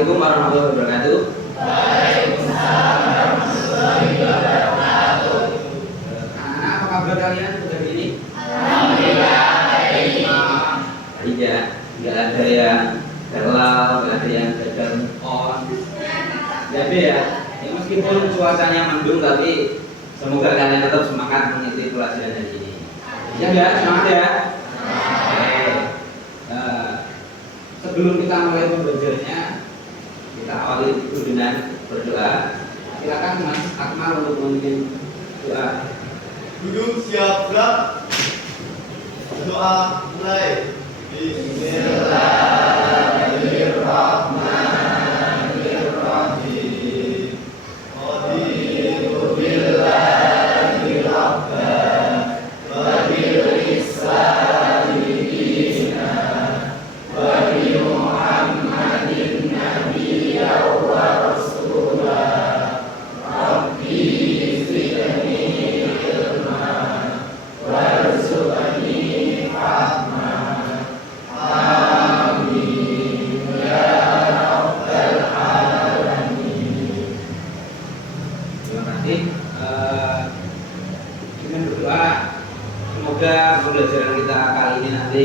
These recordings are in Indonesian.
Assalamualaikum warahmatullahi wabarakatuh. Waalaikumsalam warahmatullahi wabarakatuh. Anak-anak, apa kabar kalian hari ini? Alhamdulillah baik. Baik ya, nggak ada yang galau, nggak ada yang gagal on. Jadi ya, meskipun cuacanya mendung tapi semoga kalian tetap semangat mengikuti pelajaran hari ini. Ya enggak, semangat ya. Sebelum kita mulai pembelajarannya, kita awali dulu dengan berdoa. Silakan Mas Akmal untuk memimpin doa. Duduk siap gerak. Doa mulai. Bismillahirrahmanirrahim. Raditu billahi rabban wa bil islami dinan wa bi Muhammadin nabiyyan wa rasulah. Rabbi zidni ilman warzuqni fahman. Amin ya rabbal alamin. Terima kasih. Dengan berdoa, semoga pembelajaran kita kali ini nanti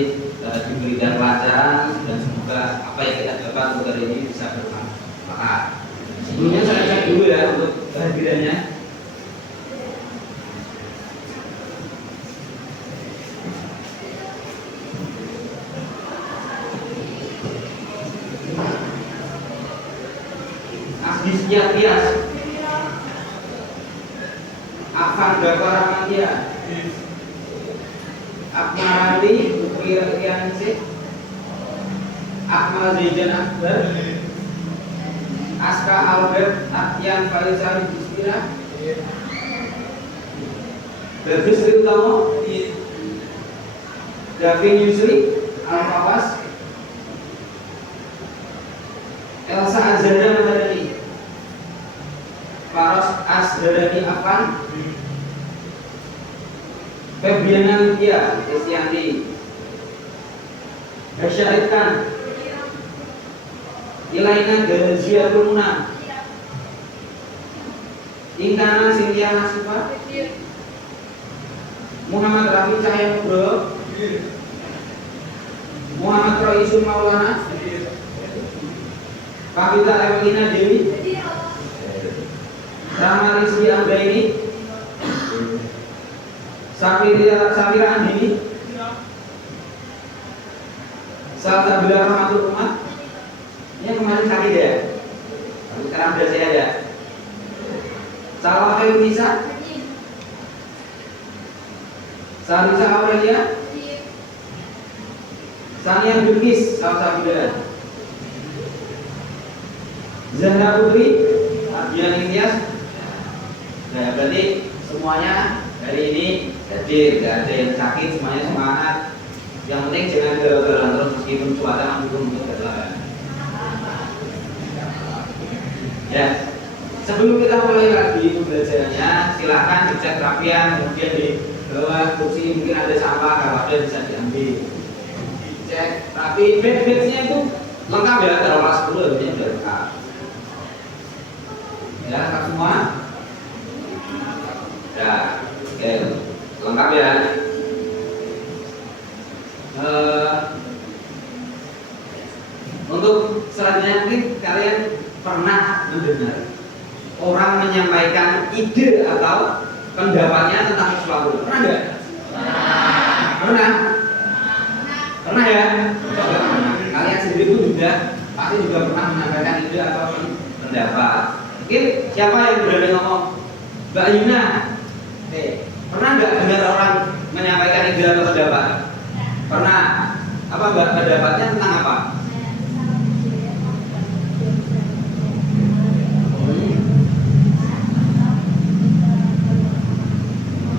diberikan pelajaran dan semoga apa yang kita dapat untuk hari ini bisa bermanfaat. Sebelumnya saya cek dulu ya untuk kehadirannya. Asdisnya Tias, Afan Rahmatia, Akmarati Ukriyansi, Akmal Zaidan Akbar, Aska Albert Atyan Faisal Distira, Bagus Ritamo, Davin Yusri Al-Fawas, Elsa Azhara Madani, Faros Azharani Afan, Febriana Lydia Estianti, Syahid Khan, Ilaina Gazia Purmuna, Ingkana Sintia Nasifa, Muhammad Rafi Cahaya Nugroho, Muhammad Roisul Maulana, Kavita Evelina Dewi, Rama Rizky Anggraini, Safira Andini, Salsabila Rahmatul Umat. Ini kemarin sakit ya, tapi sekarang sudah sehat ya. Salwa Nisa, Salisa Aurelia, Sania Bilkis, Salsabila, Zahra Putri, Ardian Ilyas. Nah, berarti semuanya hari ini hadir, tidak ada yang sakit, semuanya semangat. Yang penting jangan galau-galauan terus meskipun cuaca mendukung untuk galau. Ya, sebelum kita mulai lagi pembelajarannya, silahkan dicek rapian, kemudian di bawah kursi mungkin ada sampah, kalau ada bisa diambil. Dicek rapi, bed-bednya itu lengkap ya, kalau kelas 10 harusnya sudah lengkap. Ya, lengkap semua. Ya, oke, lengkap ya. Untuk selanjutnya mungkin kalian pernah mendengar orang menyampaikan ide atau pendapatnya tentang sesuatu. Pernah nggak? Pernah? Pernah ya? Pernah. Kalian sendiri pun juga pasti juga pernah menyampaikan ide atau pendapat. Mungkin siapa yang berani ngomong? Mbak Yuna, pernah nggak dengar orang menyampaikan ide atau pendapat? Pernah. Apa Mbak pendapatnya tentang apa?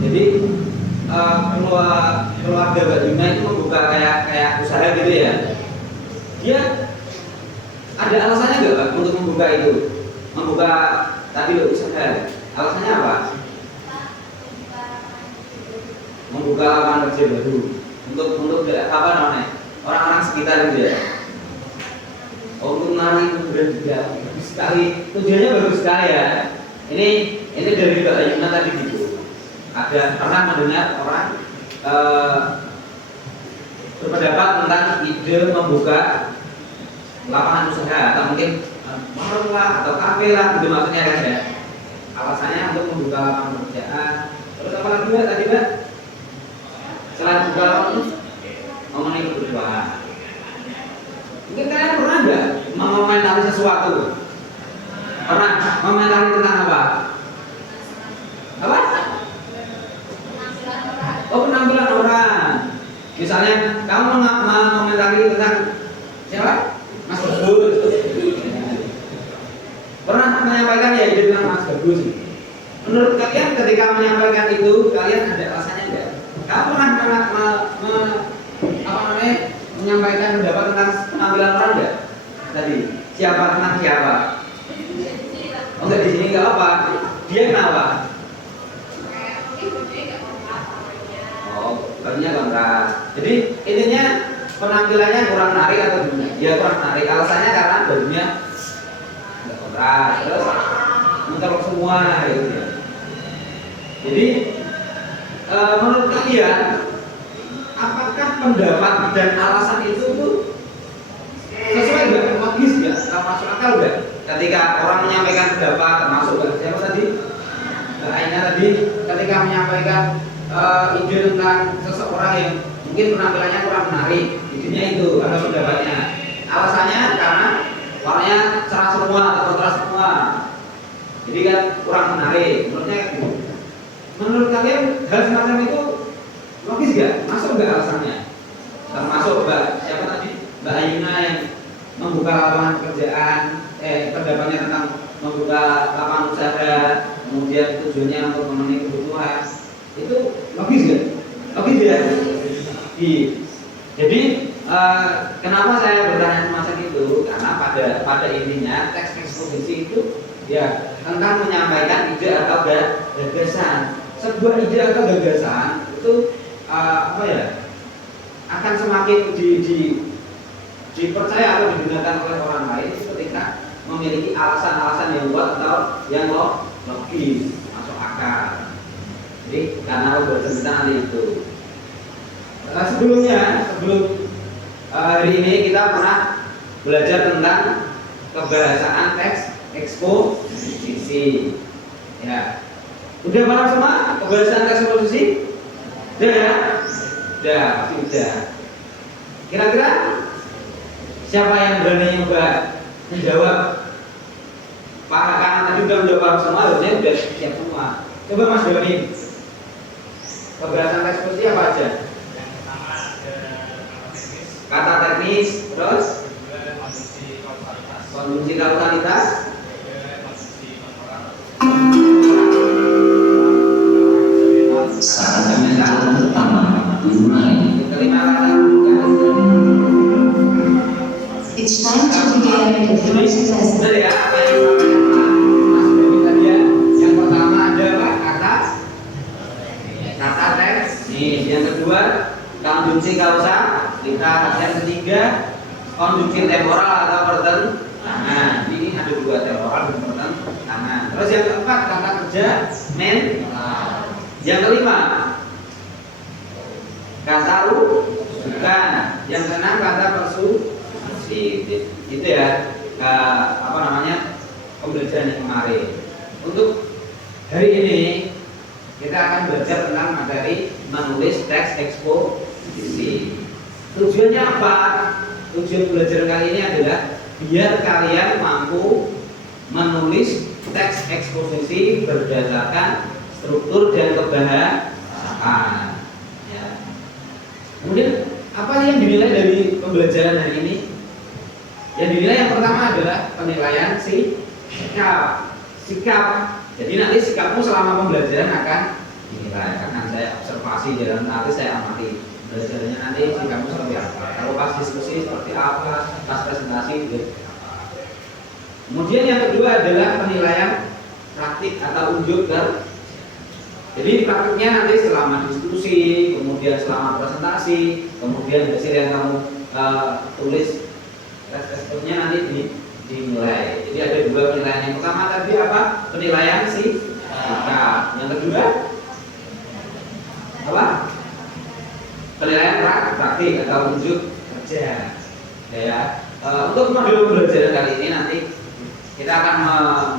Jadi keluarga Mbak Yuna itu membuka kayak usaha gitu ya. Dia ada alasannya nggak Mbak untuk membuka itu? Membuka tadi usaha. Alasannya apa? Membuka lapangan kerja baru untuk apa namanya? Orang-orang sekitar gitu ya. Untuk menarik mudah-mudahan juga bagus sekali, tujuannya bagus sekali ya. Ini dari Mbak Ayuna tadi gitu. Ada pernah mendengar orang berpendapat tentang ide membuka lapangan usaha atau mungkin warung lah atau kafe lah, gitu maksudnya kan ya. Alasannya untuk membuka lapangan pekerjaan. Terus apa lagi Mbak tadi Mbak? Selain buka lapangan memenuhi kebutuhan. Mungkin kalian pernah nggak mengomentari sesuatu? Pernah mengomentari tentang apa? Apa? Oh, penampilan orang. Misalnya kamu mengomentari tentang siapa? Mas Bagus. Pernah menyampaikan ya ide tentang Mas Bagus. Menurut kalian ketika menyampaikan itu kalian ada rasanya enggak? Kamu pernah menyampaikan pendapat tentang penampilan orang enggak? Tadi siapa tentang siapa? Oh enggak, di sini enggak apa. Dia kenapa? Oh, bajunya kontras. Jadi intinya penampilannya kurang menarik atau gimana? Ya kurang menarik. Alasannya karena bajunya enggak kontras. Terus mencolok semua gitu ya. Jadi menurut kalian apakah pendapat dan alasan itu tuh sesuai nggak, logis nggak, masuk akal nggak? Ketika orang menyampaikan pendapat, termasuk siapa tadi? Mbak Aina tadi, ketika menyampaikan ide tentang seseorang yang mungkin penampilannya kurang menarik, idenya itu ada pendapatnya. Alasannya karena warnanya cerah semua atau kontras semua, jadi kan kurang menarik. Menurut kalian hal semacam itu logis nggak? Masuk nggak alasannya? Termasuk Mbak siapa tadi? Mbak Ayuna yang membuka lapangan pekerjaan, pendapatnya tentang membuka lapangan usaha, kemudian tujuannya untuk memenuhi kebutuhan, itu logis nggak? Logis ya? Iya. Jadi kenapa saya bertanya semacam itu? Karena pada intinya teks eksposisi itu ya tentang menyampaikan ide atau gagasan. Sebuah ide atau gagasan itu akan semakin dipercaya atau digunakan oleh orang lain ketika memiliki alasan-alasan yang kuat atau yang logis, masuk akal. Jadi karena bertentang itu. Sebelum hari ini kita pernah belajar tentang kebahasaan teks eksposisi. Ya. Udah paham semua kebahasaan teks eksposisi? Udah ya? Udah, pasti udah. Kira-kira siapa yang berani menjawab? Pak Hakan tadi udah menjawab semua, harusnya udah siap semua. Coba Mas Doni. Kebahasaan teks eksposisi apa aja? Kata teknis, terus konjungsi kausalitas, Sarangan pertama dimulai. kelima kata It's time to begin the first lesson. betul ya, apa yang disampaikan Mas Doni tadi ya. Yang pertama adalah kata teknis. Yang kedua konjungsi kausalitas. Yang ketiga konjungsi temporal atau pertentangan. Ini ada dua, temporal dan pertentangan. Terus yang keempat kata kerja mental. Yang kelima kata rujukan. Yang keenam kata persuasi. Itu ya pembelajaran yang kemarin. Untuk hari ini kita akan belajar tentang materi menulis teks eksposisi. Tujuannya apa? Tujuan belajar kali ini adalah biar kalian mampu menulis teks eksposisi berdasarkan struktur dan kebahasaan. Ya. Kemudian apa yang dinilai dari pembelajaran hari ini? Yang dinilai yang pertama adalah penilaian sikap. Jadi nanti sikapmu selama pembelajaran akan dinilai. Akan saya observasi dan nanti saya amati belajarnya nanti sikapmu seperti apa. Kalau pas diskusi seperti apa, pas presentasi gitu. Kemudian yang kedua adalah penilaian praktik atau unjuk kerja. Jadi praktiknya nanti selama diskusi, kemudian selama presentasi, kemudian hasil yang kamu tulis tes-tesnya nanti dinilai. Jadi ada dua penilaian. Yang pertama tadi apa? Penilaian sikap. Yang kedua apa? Penilaian praktik atau unjuk kerja. Ya. Untuk modul pembelajaran kali ini nanti kita akan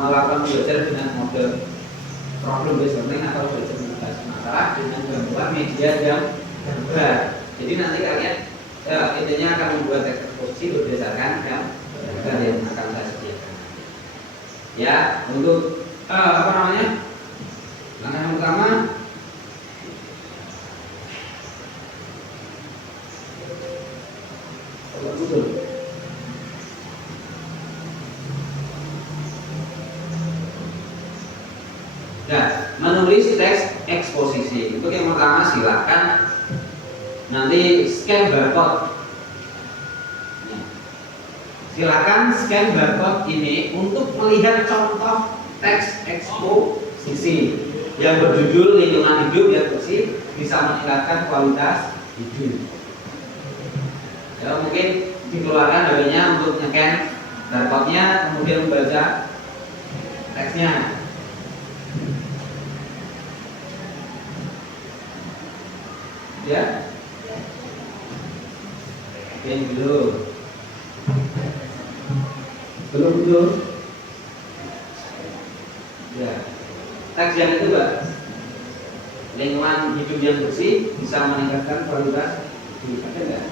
melakukan pembelajaran dengan model problem based learning atau belajar mengatasi masalah dengan gangguan media dan gambar. Jadi nanti kalian intinya akan membuat teks eksposisi berdasarkan gambar yang akan saya sediakan. Ya, untuk apa namanya? Langkah yang pertama betul. Nah, menulis teks eksposisi. Untuk yang pertama silakan nanti scan barcode. Silakan scan barcode ini untuk melihat contoh teks eksposisi yang berjudul lingkungan hidup yang bersih bisa meningkatkan kualitas hidup. Ya, mungkin dikeluarkan HP-nya untuk nge-scan barcode-nya, kemudian membaca teksnya. Ya, belum. Ya, teks yang itu Pak, lingkungan hidup yang bersih bisa meningkatkan kualitas hidup. Ada nggak?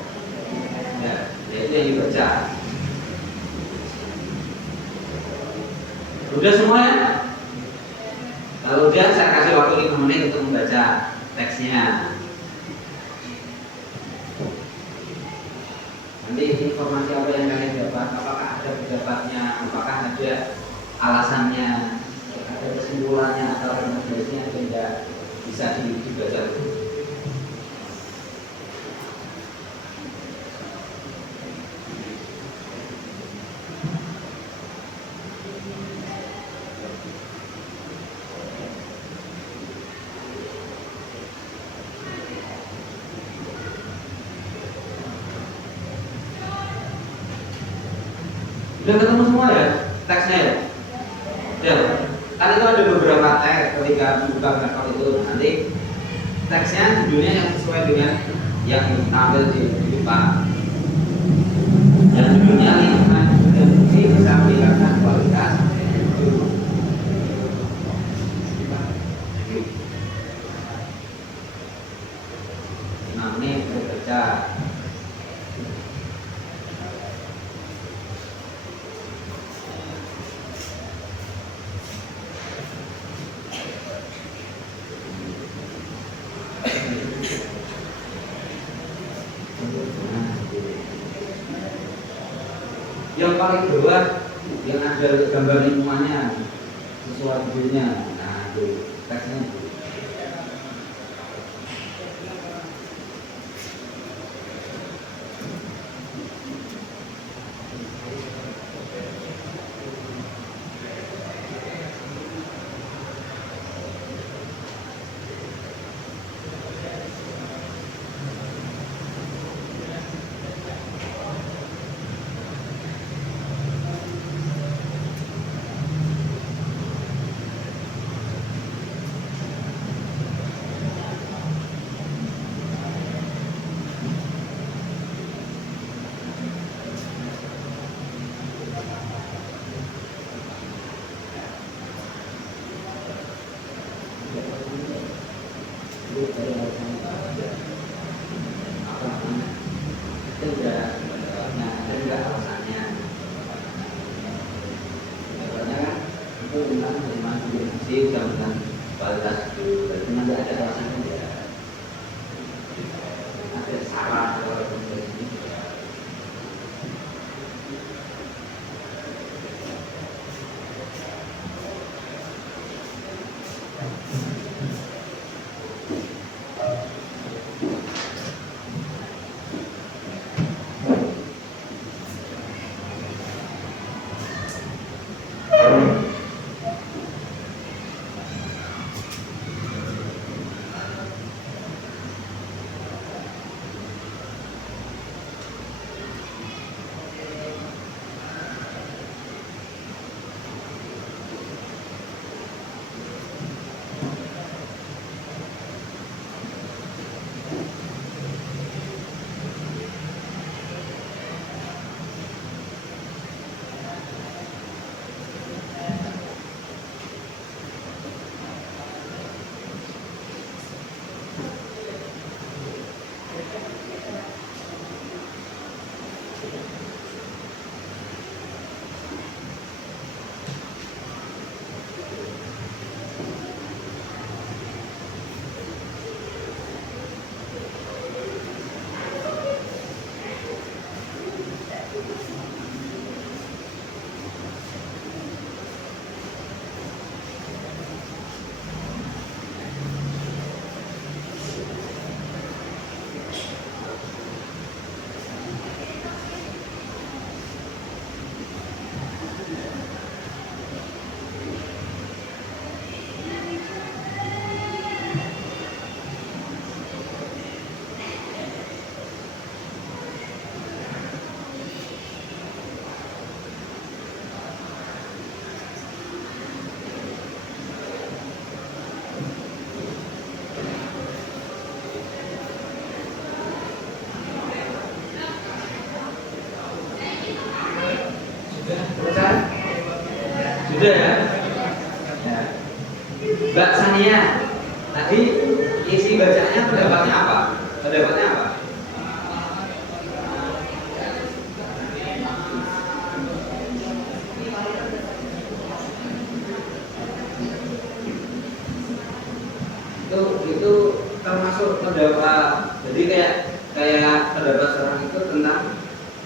Ya, itu yang dibaca. Udah semua ya? Kalau udah saya kasih waktu 5 menit untuk membaca teksnya. Nanti informasi apa yang kalian dapat, apakah ada pendapatnya, apakah ada alasannya, ada kesimpulannya atau rekomendasinya, tidak bisa dibaca. Sudah ketemu semua ya teksnya ya? Ya, kan itu ada beberapa teks ketika dibuka barcode itu nanti teksnya judulnya yang sesuai dengan yang tampil di depan. Dan judulnya lingkungan hidup bersih bisa meningkatkan kualitas hidup. 5 menit berbaca. Yang paling bawah yang ada gambar lingkungannya sesuai judulnya, nah itu teksnya itu. Kualitas hidup, berarti nanti ada alasannya ya. Ada saran kalau ini. Ada ya? Ya. Mbak Sania, tadi isi bacaannya pendapatnya apa? Pendapatnya apa? Itu termasuk pendapat, jadi kayak pendapat seorang itu tentang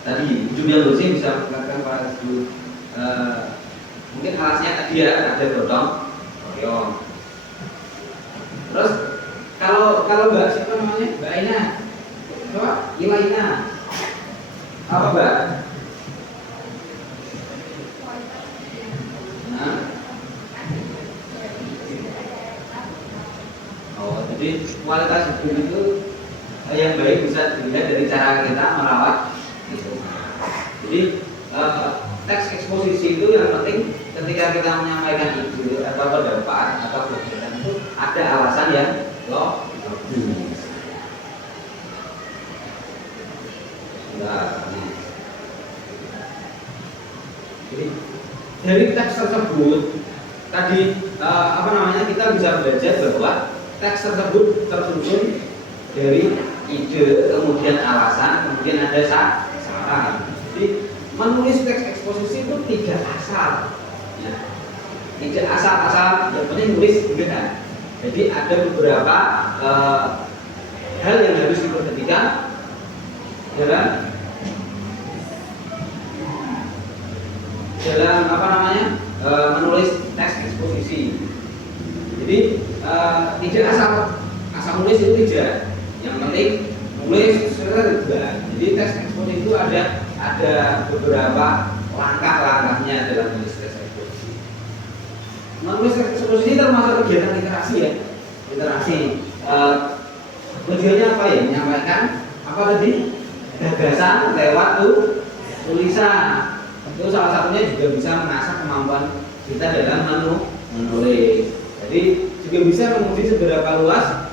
tadi hidup yang bersih bisa meningkatkan para hidup. Mungkin alasnya tadi ya ada gotong royong. Terus kalau Mbak siapa namanya? Mbak Ina, coba Ilaina, apa Mbak? Nah. Oh, jadi kualitas hidup itu yang baik bisa dilihat dari cara kita merawat itu. Jadi teks eksposisi itu yang penting ketika kita menyampaikan ide atau pendapat atau kegiatan itu ada alasan yang logis. Nah, jadi dari teks tersebut tadi kita bisa belajar bahwa teks tersebut tersusun dari ide, kemudian alasan, kemudian ada saran. Jadi menulis teks eksposisi itu tidak asal, ya. Tidak asal-asal, yang penting nulis enggak. Jadi ada beberapa hal yang harus diperhatikan dalam menulis teks eksposisi. Jadi tidak asal nulis itu tidak. Yang penting nulis juga. Jadi teks eksposisi itu ada beberapa langkah-langkahnya dalam menulis teks eksposisi. Menulis teks eksposisi termasuk kegiatan literasi ya. Literasi. Tujuannya apa ya? Menyampaikan apa tadi? Gagasan lewat tulisan. Itu salah satunya juga bisa mengasah kemampuan kita dalam menulis. Jadi juga bisa menguji seberapa luas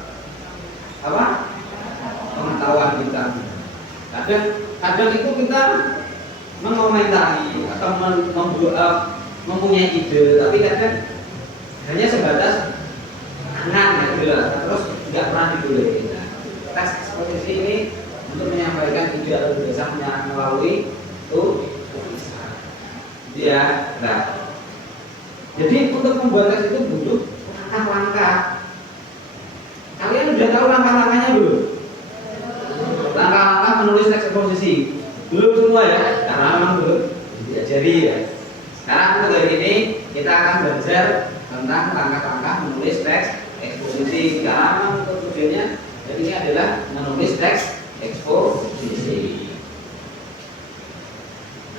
pengetahuan kita. Kadang itu kita mengomentari atau mempunyai ide, tapi kadang hanya sebatas angan terus nggak pernah ditulis. Nah, teks eksposisi ini untuk menyampaikan ide atau gagasan melalui tulisan. Ya, nah. Jadi untuk membuat teks itu butuh langkah-langkah. Kalian sudah tahu langkah-langkahnya belum? Langkah-langkah menulis teks eksposisi belum semua ya, karena memang belum diajari ya. Sekarang untuk hari ini kita akan belajar tentang langkah-langkah menulis teks eksposisi. Karena memang untuk tujuannya ini adalah menulis teks eksposisi.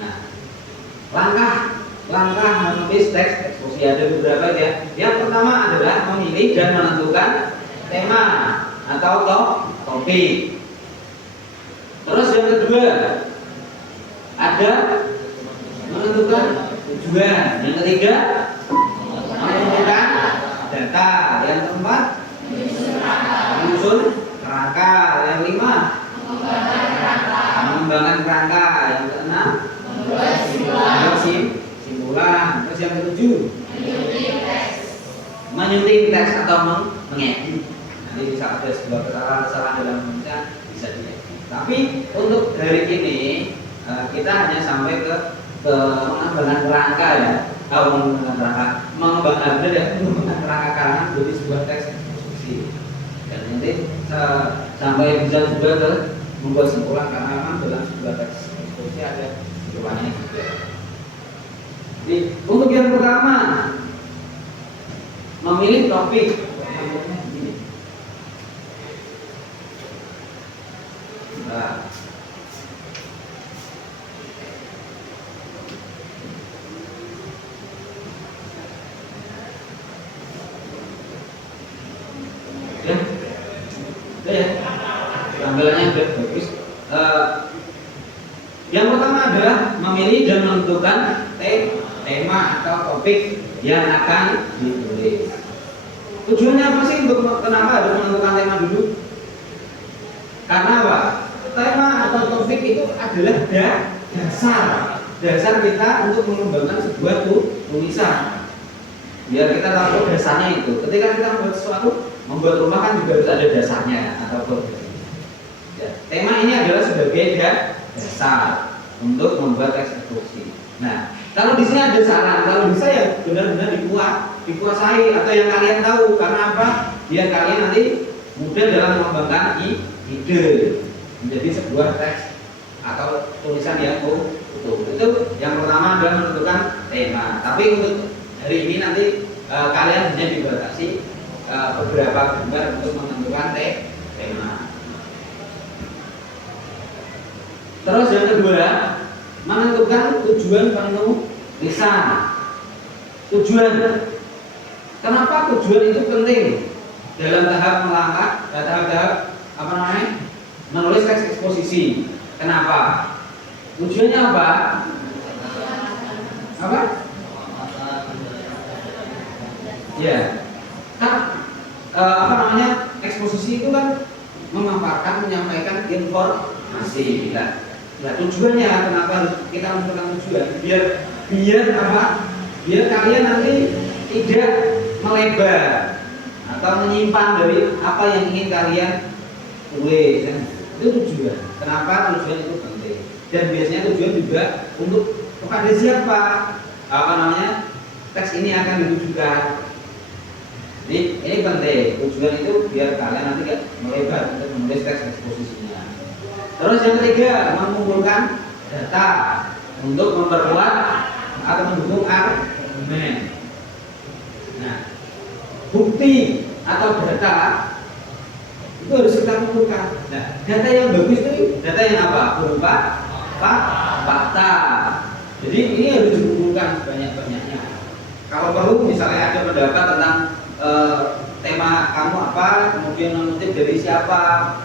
Nah, langkah menulis teks eksposisi ada beberapa ya. Yang pertama adalah memilih dan menentukan tema atau topik. Terus yang kedua ada menentukan tujuan. Yang ketiga menentukan data. Yang keempat menyusun kerangka. Yang kelima mengembangkan kerangka. Yang keenam simpulan. Terus yang ketujuh menyunting teks atau mengedit. Nanti bisa ada sebuah kesalahan dalam membaca bisa diedit. Tapi untuk hari ini kita hanya sampai ke pengembangan kerangka ya, mengembangkan kerangka karangan dari sebuah teks eksposisi. Dan nanti sampai bisa juga ke membuat simpulan karena memang dalam sebuah teks eksposisi ada simpulannya juga. Jadi untuk yang pertama memilih topik. Nah, ya, tampilannya udah bagus. Yang pertama adalah memilih dan menentukan tema atau topik yang akan ditulis. Tujuannya apa sih? Kenapa harus menentukan tema dulu? Karena apa? Tema atau topik itu adalah dasar dasar kita untuk mengembangkan sebuah tulisan. Biar kita tahu dasarnya itu. Ketika kita membuat sesuatu, membuat rumah kan juga harus ada dasarnya atau fondasi. Ya, tema ini adalah sebagai dasar untuk membuat teks instruksi. Nah, kalau di sini ada saran, kalau bisa ya benar-benar dikuasai atau yang kalian tahu, karena apa? Biar kalian nanti mudah dalam mengembangkan ide menjadi sebuah teks atau tulisan yang utuh. Itu yang pertama adalah menentukan tema. Tapi untuk hari ini nanti kalian hanya dibatasi beberapa gambar untuk menentukan tema. Terus yang kedua, menentukan tujuan penulisan. Tujuan. Kenapa tujuan itu penting dalam tahap menulis teks eksposisi? Kenapa? Tujuannya apa? Apa? Ya, kan eksposisi itu kan memaparkan, menyampaikan informasi. Nah, tujuannya kenapa harus kita menentukan tujuan? Biar apa? Biar kalian nanti tidak melebar atau menyimpan dari apa yang ingin kalian tulis. Kan? Itu tujuan. Kenapa tujuan itu penting? Dan biasanya tujuan juga untuk kepada siapa? Teks ini akan ditujukan. Ini penting. Tujuan itu biar kalian nanti tidak melebar untuk menulis teks eksposisinya. Terus yang ketiga, mengumpulkan data untuk memperkuat atau mendukung argumen. Nah, bukti atau data itu harus kita kumpulkan. Nah, data yang bagus itu data yang apa? Berupa fakta. Jadi ini harus dikumpulkan sebanyak-banyaknya. Kalau perlu misalnya ada pendapat tentang tema kamu apa, kemudian mengutip dari siapa,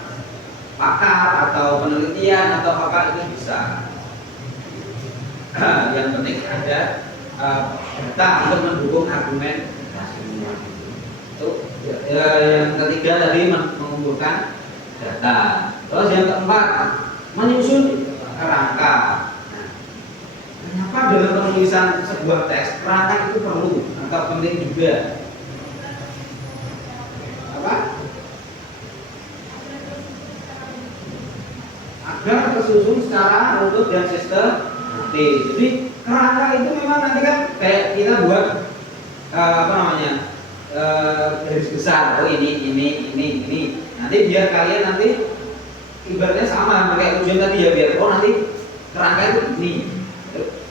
pakar atau penelitian atau apa, itu bisa. Yang penting ada data untuk mendukung argumen. Itu yang ketiga tadi mengumpulkan data. Terus yang keempat, menyusun kerangka. Nah, kenapa dalam penulisan sebuah teks kerangka itu perlu atau penting juga? Apa? Agar tersusun secara runtut dan sistematis. Jadi kerangka itu memang nanti kan kayak kita buat garis besar. Oh ini. Nanti biar kalian nanti ibaratnya sama kayak tujuan tadi ya, biar nanti kerangka itu ini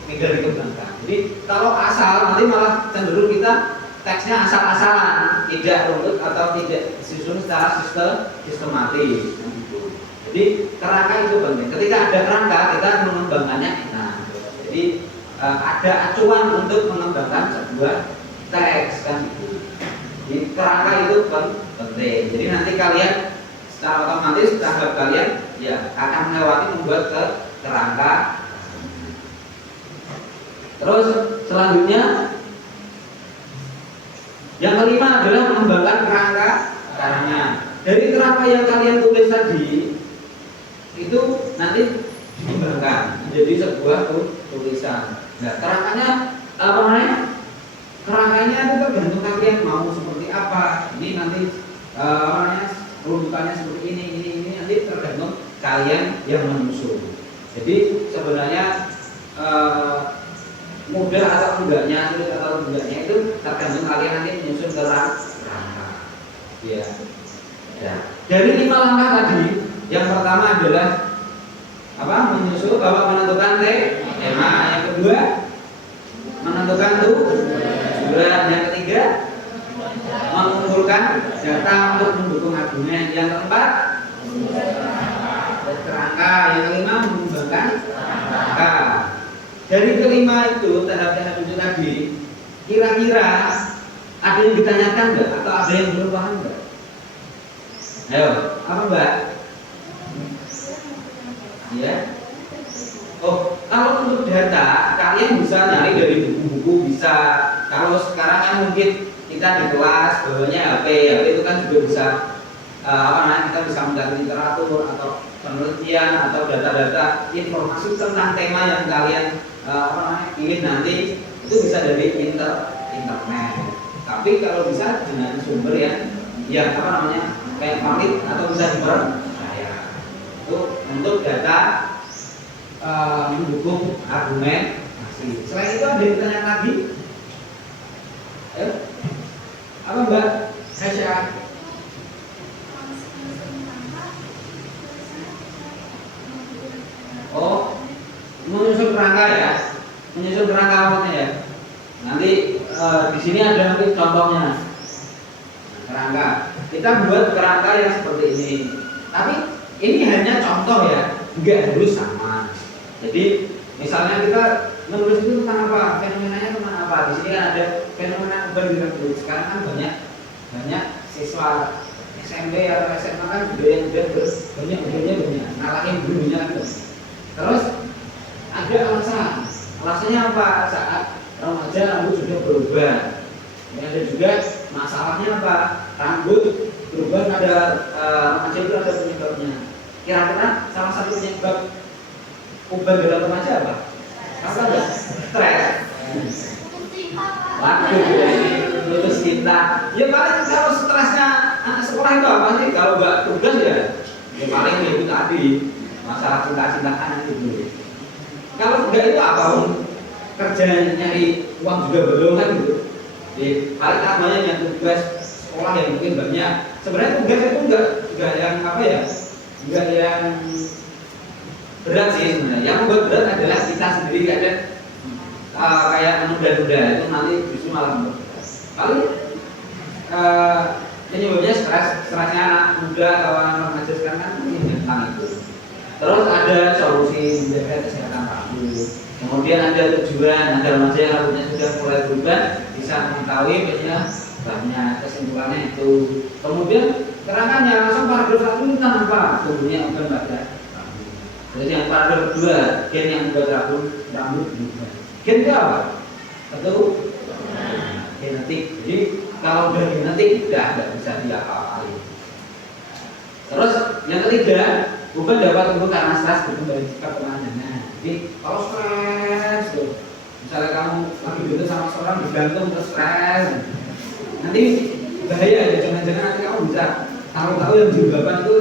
tinggal dikembangkan. Jadi kalau asal nanti malah cenderung kita teksnya asal-asalan, tidak runtut atau tidak disusun secara sistematis. Jadi kerangka itu penting. Ketika ada kerangka, kita mengembangkannya enak. Jadi ada acuan untuk mengembangkan sebuah teks kan. Jadi kerangka itu penting. Jadi nanti kalian secara otomatis tahap kalian ya akan melewati membuat kerangka. Terus selanjutnya yang kelima adalah mengembangkan kerangkanya. Dari kerangka yang kalian tulis tadi itu nanti dikembangkan menjadi sebuah tulisan. Nah, kerangkanya kerangkanya itu tergantung kalian mau seperti apa. Ini nanti runtutannya seperti ini nanti tergantung kalian yang menyusun. Jadi sebenarnya mudah atau enggaknya, sulit atau enggaknya itu tergantung kalian nanti menyusun kerangka. Ya. Dari 5 langkah tadi, yang pertama adalah menyusun menentukan tema. Yang kedua menentukan tujuan. Yang ketiga mengumpulkan data untuk mendukung argumen. Yang keempat kerangka. Yang kelima mengembangkan kerangka. Dari kelima itu tahap-tahap itu tadi, kira-kira ada yang ditanyakan enggak atau ada yang belum paham enggak? Ayo, apa Mbak? Ya. Oh, kalau untuk data, kalian bisa nyari dari buku-buku, bisa. Kalau sekarang kan mungkin kita di kelas bawahnya HP itu kan juga bisa kita bisa mencari literatur atau penelitian atau data-data informasi tentang tema yang kalian ingin nanti itu bisa dari internet. Tapi kalau bisa dengan sumber yang kayak valid atau bisa dipercaya. Itu untuk data mendukung argumentasi. Selain itu ada yang ditanya lagi? Apa Mbak Hasya? Oh, menyusun kerangka ya, menyusun kerangka awalnya ya. Nanti di sini ada nanti contohnya. Kerangka. Kita buat kerangka yang seperti ini. Tapi ini hanya contoh ya, nggak harus sama. Jadi misalnya kita menulis itu tentang apa, fenomenanya tentang apa. Di sini kan ada fenomena urban direbut. Sekarang kan banyak siswa SMP atau SMA kan juga yang banyak ngalahin gurunya kan. Terus ada alasannya apa? Saat remaja rambut sudah berubah. Ini ada juga masalahnya apa? Rambut berubah ada remaja itu ada penyebabnya. Kira-kira salah satu penyebab uban dalam remaja apa? Apa enggak? Stres. Waktu putus cinta. Ya paling kalau stresnya anak sekolah itu apa sih? Kalau nggak tugas ya paling itu tadi masalah cinta-cintaan itu. Kalau enggak itu apa? Kerjanya nyari uang juga belum kan gitu. Jadi paling namanya yang tugas sekolah yang mungkin banyak. Sebenarnya tugas itu enggak yang apa ya? Enggak yang berat sih sebenarnya. Yang membuat berat adalah kita sendiri kadang kayak menunda-nunda itu nanti justru malah membuat berat. Paling penyebabnya stresnya anak muda atau anak remaja sekarang kan ini tentang itu. Terus ada solusi menjaga kesehatan rambut. Kemudian ada tujuan, ada remaja yang rambutnya sudah mulai berubah bisa mengetahui penyebabnya, kesimpulannya itu. Kemudian kerangkanya langsung paragraf 1 tentang apa? Tumbuhnya organ pada rambut. Terus yang paragraf 2 gen yang membuat rambut berubah. Gen itu apa? Tentu genetik. Jadi kalau udah genetik tidak bisa diapa-apain. Terus yang ketiga, bukan dapat tumbuh karena stres bukan dari sikap pemandangan. Jadi kalau stres tuh, misalnya kamu lagi gitu sama seorang digantung terus stres, nanti bahaya ya, jangan-jangan nanti kamu bisa tahu-tahu yang jilbaban itu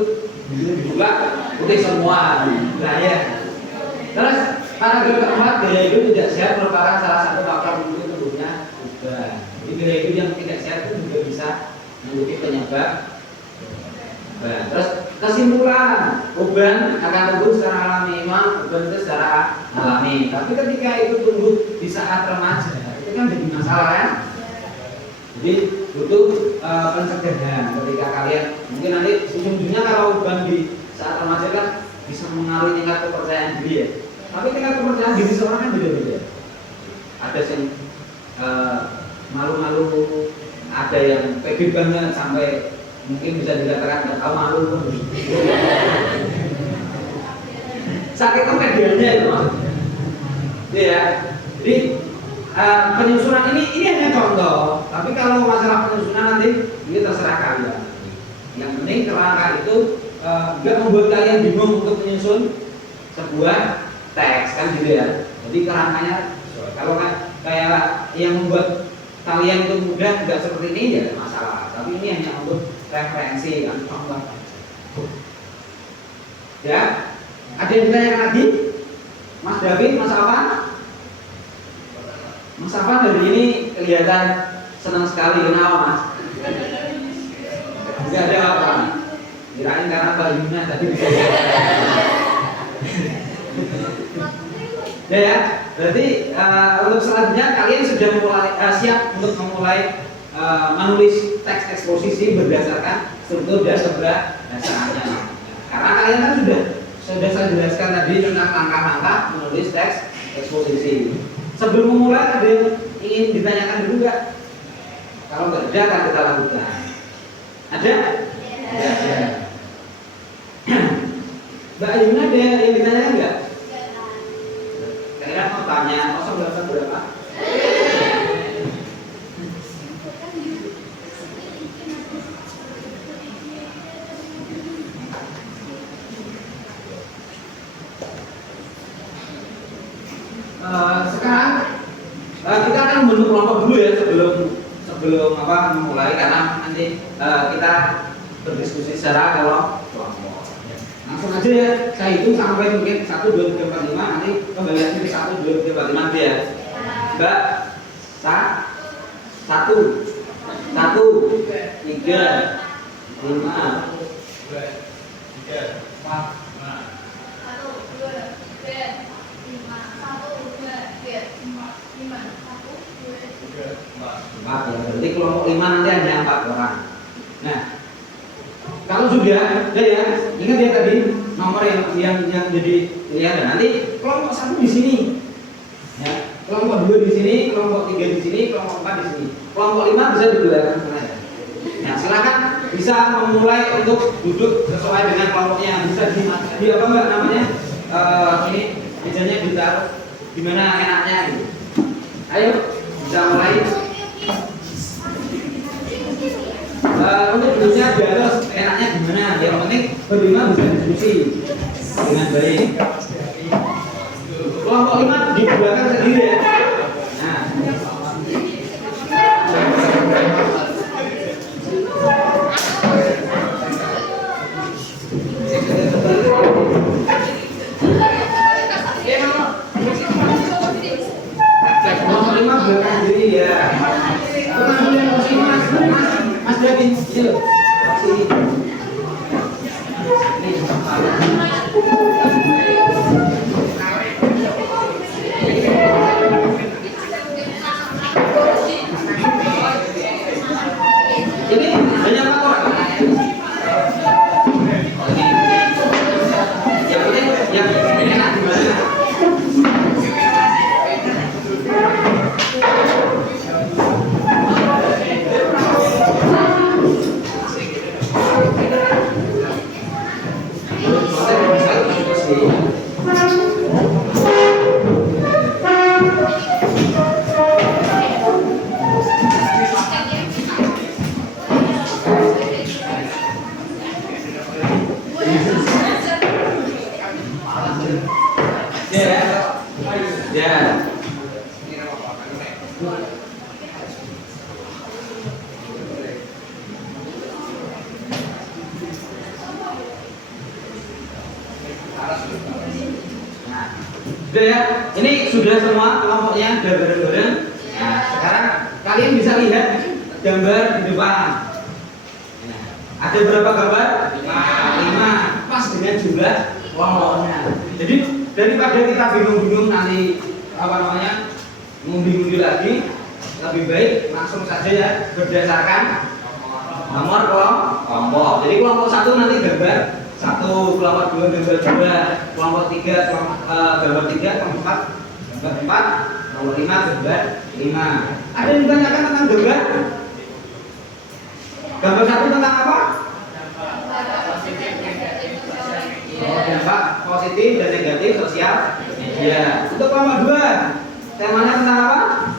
dibuka putih semua, bahaya. Terus paragraf keempat, gaya hidup tidak sehat merupakan salah satu faktor mendukung tumbuhnya uban. Jadi gaya hidup yang tidak sehat itu juga bisa mendukung penyebab. Terus kesimpulan, uban akan tumbuh secara alami. Memang uban itu secara alami. Tapi ketika itu tumbuh di saat remaja, itu kan jadi masalah kan? Jadi butuh pencegahan ketika kalian mungkin nanti ujung-ujungnya kalau uban di saat remaja kan bisa mengaruhi tingkat kepercayaan diri ya. Tapi tingkat kepercayaan diri seorang kan beda-beda. Ada yang malu-malu, ada yang pede banget sampai mungkin bisa dikatakan nggak tahu malu pun. Sakit kepedeannya itu maksudnya. Ya. Jadi penyusunan ini hanya contoh. Tapi kalau masalah penyusunan nanti ini terserah kalian. Yang penting kerangka itu nggak membuat kalian bingung untuk menyusun sebuah teks kan gitu ya. Jadi kerangkanya kalau kan kayak yang membuat kalian itu mudah nggak seperti ini ya ada masalah. Tapi ini hanya untuk referensi kan contoh. Ya, ada yang ditanyakan lagi? Mas David, Mas Afan? Mas Afan dari ini kelihatan senang sekali, kenapa Mas? Tidak ada apa? Kirain karena bajunya tadi. Ya, berarti untuk selanjutnya kalian sudah mulai siap untuk memulai menulis teks eksposisi berdasarkan struktur dan bahasanya. Karena kalian kan sudah saya jelaskan tadi tentang langkah-langkah menulis teks eksposisi. Sebelum memulai ada yang ingin ditanyakan dulu nggak? Kalau nggak ada akan kita lakukan. Ada? Ya. Mbak Ayuna ada yang ditanyakan nggak? Kira-kira mau tanya 08 berapa? kita membentuk kelompok dulu ya sebelum memulai, karena nanti kita berdiskusi secara kelompok. Langsung aja ya, saya hitung sampai mungkin 1, 2, 3, 4, 5, nanti kembali lagi ke 1, 2, 3, 4, 5 nanti ya. Mbak, 1, 3, 5. Empat ya, berarti kelompok 5 nanti hanya 4 orang. Nah, kalau sudah, ya, ingat ya tadi nomor yang jadi pilihan. Nanti kelompok 1 di sini, ya, kelompok 2 di sini, kelompok 3 di sini, kelompok 4 di sini, kelompok 5 bisa di belakang sana ya. Nah, silakan bisa memulai untuk duduk sesuai dengan kelompoknya. Bisa di apa mbak namanya? Ini mejanya ditaruh di mana enaknya gitu. Ayo bisa mulai. Untuk duduknya harus enaknya gimana? Yang penting berlima bisa diskusi dengan baik. Kelompok 5 di belakang sendiri ya. Nah. Kelompok 5 belakang sendiri ya. Tenang dulu yang sini Mas David, ini loh. Sini. Ini hanya 4 orang. Yang penting yang enak gimana? Sudah ya, ini sudah semua kelompoknya sudah bareng-bareng. Nah, sekarang kalian bisa lihat gambar di depan. Nah, ada berapa gambar? 5. Pas dengan jumlah kelompoknya. Jadi daripada kita bingung-bingung nanti ngundi-ngundi lagi, lebih baik langsung saja ya berdasarkan nomor kelompok. Jadi kelompok 1 nanti gambar 1, kelompok 2 gambar 2, kelompok 3 gambar 3, kelompok 4 gambar 4, kelompok 5 gambar 5. Ada yang ditanyakan tentang gambar? Gambar 1 tentang apa? Dampak positif dan negatif sosial media. Untuk kelompok 2, temanya tentang apa?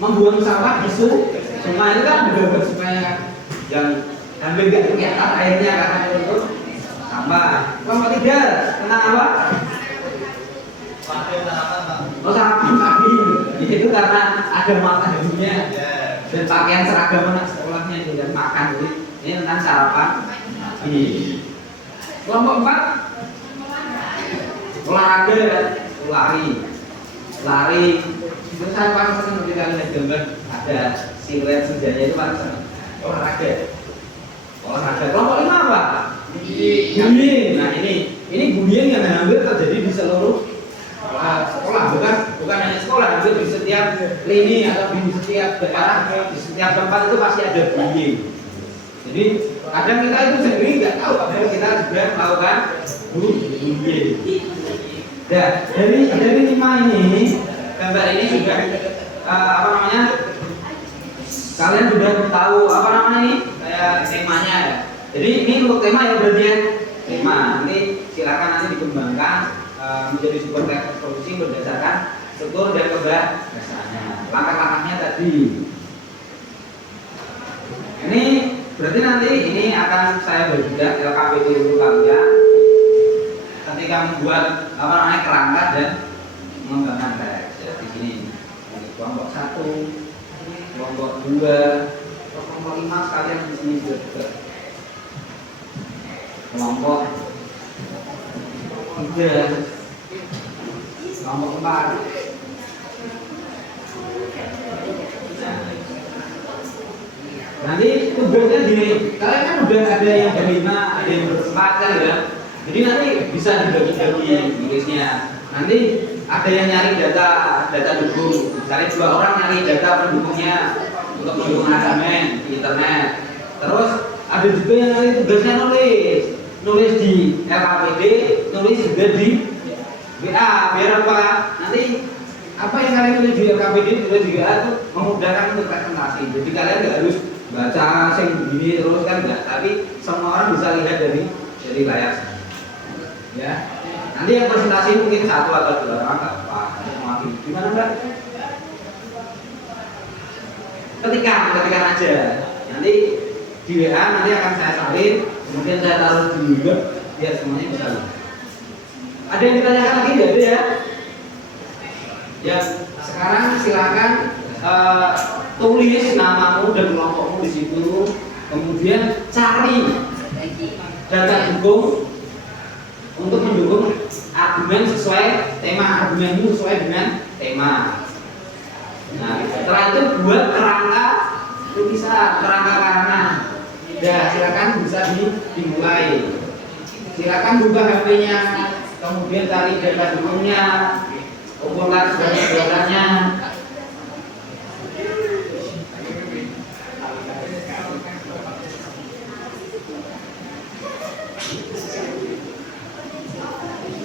Membuang sampah di sungai. Itu kan gambar supaya yang hampir nggak kelihatan airnya karena itu sampah. Kelompok 3 tentang apa? Oh, sarapan pagi. Itu karena ada mataharinya dan pakaian seragam anak sekolahnya dan makan. Jadi ini tentang sarapan pagi. Kelompok 4 olahraga, lari. Itu saya paling senang ketika lihat gambar ada siluet senjanya itu paling senang. Olahraga. Kelompok 5 apa? Bullying. Nah ini bullying yang hampir terjadi di seluruh sekolah, bukan hanya sekolah, hampir di setiap lini atau di setiap daerah, di setiap tempat itu pasti ada bullying. Jadi kadang kita itu sendiri nggak tahu apabila kita juga melakukan bullying. Nah, dari 5 ini gambar ini sudah kalian sudah tahu ini kayak temanya ya. Jadi ini untuk tema ya berarti ya. Tema nanti silakan nanti dikembangkan menjadi sebuah teks solusi berdasarkan struktur dan kebiasaannya. Langkah-langkahnya tadi. Ini berarti nanti ini akan saya berbeda LKPD untuk kalian ketika membuat kerangka dan mengembangkan teks ya, di sini. 1, kelompok 2, kelompok 5 sekalian di sini juga. Kelompok 3, kelompok 4. Nanti tugasnya gini, kalian kan udah ada yang berlima, ada yang berempat kan ya. Jadi nanti bisa dibagi-bagi tugasnya. Nanti ada yang nyari data dukung. Misalnya 2 orang nyari data pendukungnya untuk mendukung asamen di internet. Terus ada juga yang nyari tugasnya nulis di LKPD, nulis juga di WA. Biar apa? Nanti apa yang kalian tulis di LKPD tulis di WA itu memudahkan untuk presentasi. Jadi kalian nggak harus baca sing begini terus kan enggak, tapi semua orang bisa lihat dari layar. Ya. Nanti yang presentasi mungkin 1 atau 2 orang enggak apa-apa. Gimana Mbak? Ketikkan aja. Nanti di WA nanti akan saya salin, kemudian saya taruh di web biar semuanya bisa lihat. Ada yang ditanyakan lagi enggak ada ya? Ya, sekarang silakan tulis namamu dan kelompokmu di situ, kemudian cari data dukung untuk mendukung argumen sesuai tema, argumenmu sesuai dengan tema. Nah, setelah itu buat kerangka tulisan, kerangka karangan. Ya, silakan bisa dimulai. Silakan buka HP-nya, kemudian cari data dukungnya, kumpulkan sebanyak datanya.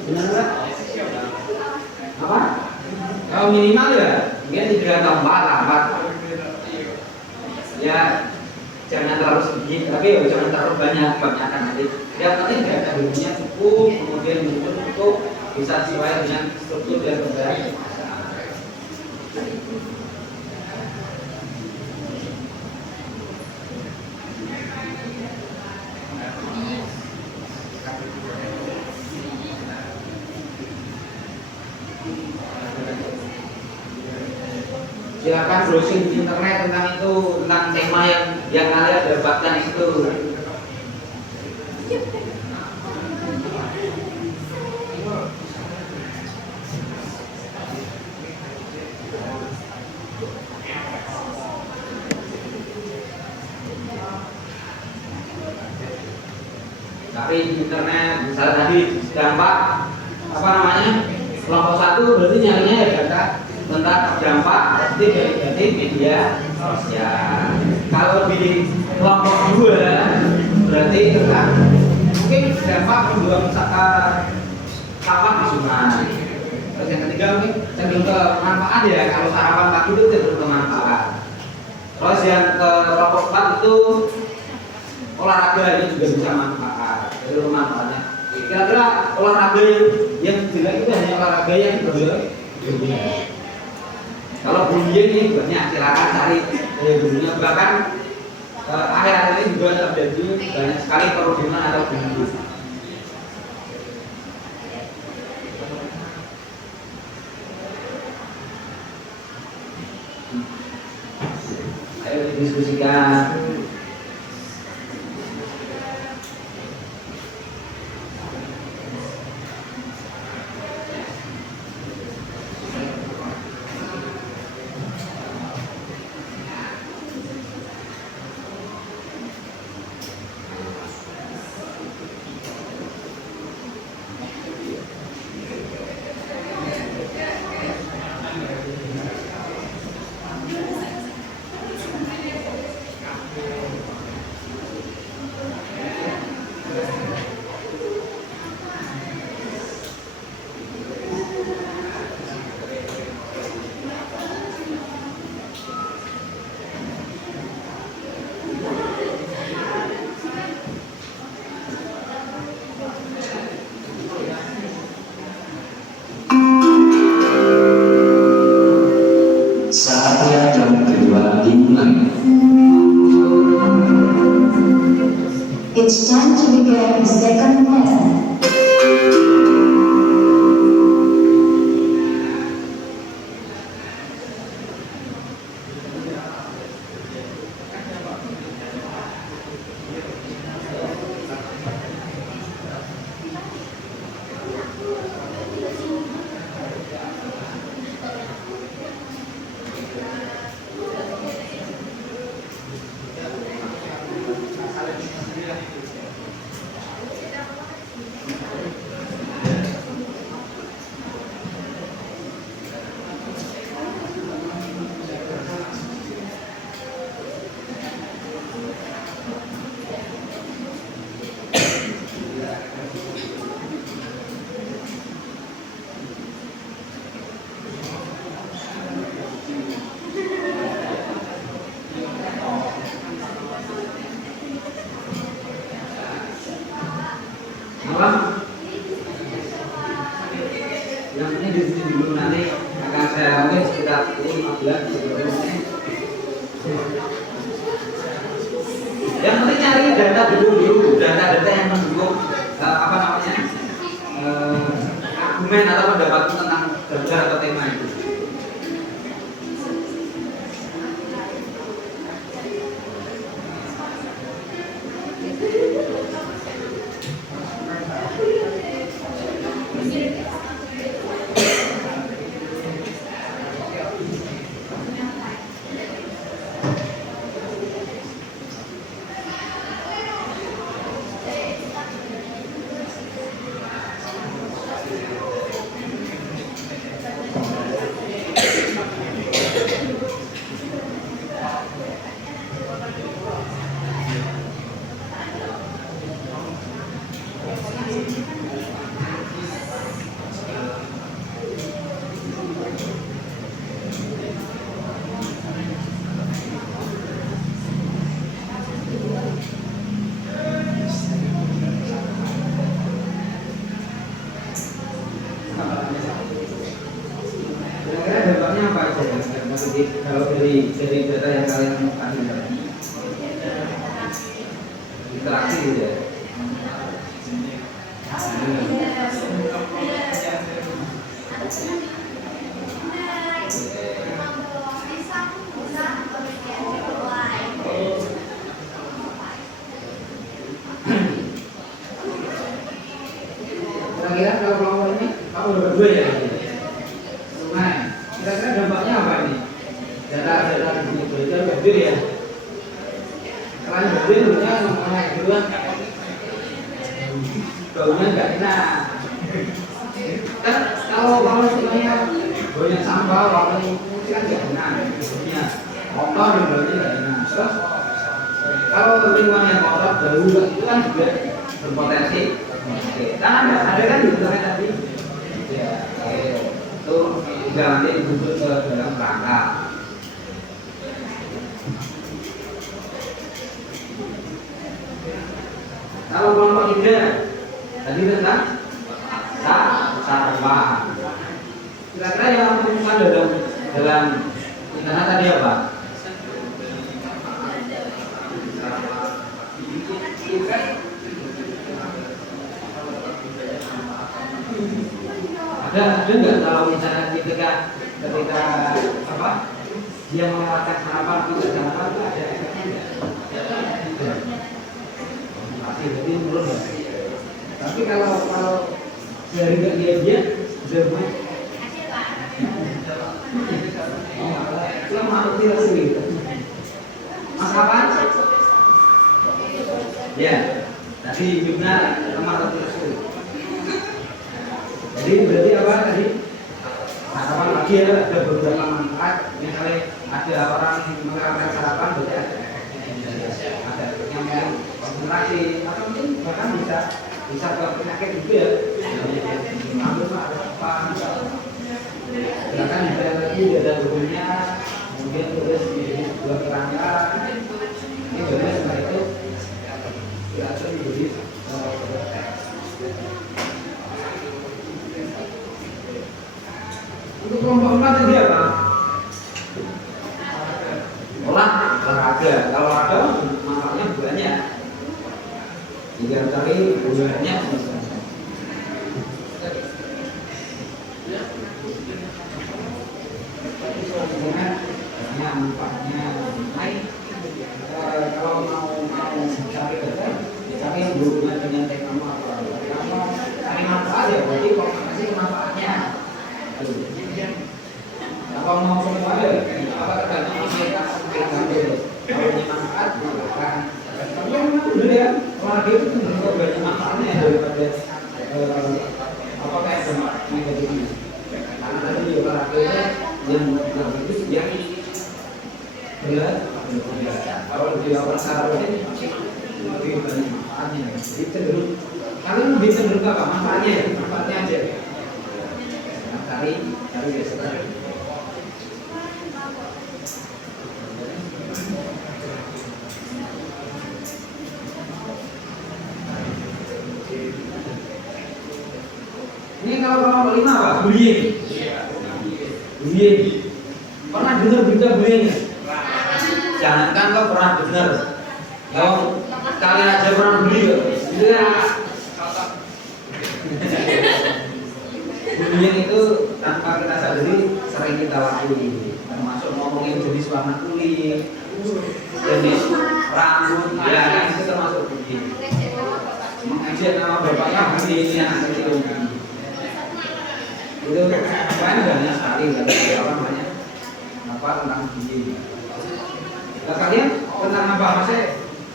Benar enggak? Apa? Kalau minimal ya, mungkin 3 atau 4. Ya, jangan terlalu sedikit, tapi ya jangan terlalu banyak nanti. Yang penting data dulunya cukup, kemudian cukup bisa sesuai dengan struktur dan bentuk. Silakan browsing di internet tentang itu, tentang tema yang kalian dapatkan itu. Cari di internet, misalnya tadi dampak apa namanya kelompok 1 berarti nyarinya ya data tentang dampak dari media sosial. Kalau di kelompok 2 berarti tentang mungkin dampak membuang sawah di sungai. Terus yang ketiga mungkin cenderung ke manfaat ya, kalau sarapan pagi itu cenderung ke manfaat. Terus yang ke kelompok 4 itu olahraga, ini juga bisa manfaat. Jadi manfaatnya kira-kira olahraga yang jelek itu hanya olahraga yang boleh. Kalau bullying ini banyak, silakan cari dulunya. Bahkan akhir-akhir ini juga terjadi banyak sekali perundungan atau bullying. Ayo didiskusikan. Saatnya jam kedua dimulai. It's time to begin the second lesson. data yang mendukung apa namanya argumen atau pendapat tentang gambar atau tema itu. Kira-kira dampaknya apa aja ya? Kalau dari data yang kalian temukan ini, interaksi gitu ya. Kira-kira kalau kelompok ini kamu udah berdua ya? Nah, kira-kira dampaknya apa ini? Data di sini belajar berdua ya. Selain berdua, baunya namanya kedua. Baunya nggak enak. Kan kalau sebenarnya baunya sampah, warnanya putih kan nggak enak. Baunya kotor, baunya nggak enak. Terus kalau lingkungan yang kotor, bau itu kan juga berpotensi. Kan ada kan di internet tadi. Ya, itu juga nanti dibutuh ke dalam kerangka. Kalau kelompok 3 tadi tentang sarwa. Kira-kira yang kamu temukan dalam internet tadi apa? Ada nggak kalau misalnya ketika apa dia melewatkan harapan itu jangan itu ada efeknya nggak? Pasti berarti menurun ya. Tapi kalau dari nggak dia berbuat itu mau tidak sih? Mas kapan? Ya, tadi Yuna sama terus. Jadi berarti apa tadi? Harapan lagi ada beberapa manfaat. Misalnya ada orang mengerjakan sarapan, berarti ada yang mungkin konsentrasi atau mungkin bahkan bisa ke penyakit juga ya. Ambil apa? Bahkan ada lagi ada gurunya, kemudian tulis di sebuah kerangka. Ini berarti setelah itu tidak terjadi. Untuk kelompok 4 tadi apa? Olahraga. Kalau ada manfaatnya banyak. Jika cari gunanya manfaatnya baik. Kalau mau cari data, cari yang berhubungan dengan tema apa. Kalau cari manfaat ya berarti konsentrasi manfaatnya. Kalau mau kembali, apa tergantung mereka mengambil. Kalau punya manfaat, maka tapi yang memang benar ya, olahraga itu tentu banyak manfaatnya daripada apa kayak dampak negatifnya. Karena tadi olahraga yang bagus yang berat, kalau di awal sarafnya lebih banyak manfaatnya. Jadi cenderung kalian lebih cenderung apa manfaatnya? Manfaatnya aja. Cari biasa. Ini kalau kelompok 5 apa? Bullying. Bullying. Pernah dengar berita bullying? Jangankan kau pernah dengar. Kalau kalian aja pernah beli ya. Itu kan bullying itu tanpa kita sadari sering kita lakuin, termasuk ngomongin jenis warna kulit, jenis rambut, ya itu termasuk bullying. Mengejek nama bapaknya bullying, anak kecil itu kan banyak sekali apa namanya tentang bullying. Nah, kalian tentang apa maksudnya?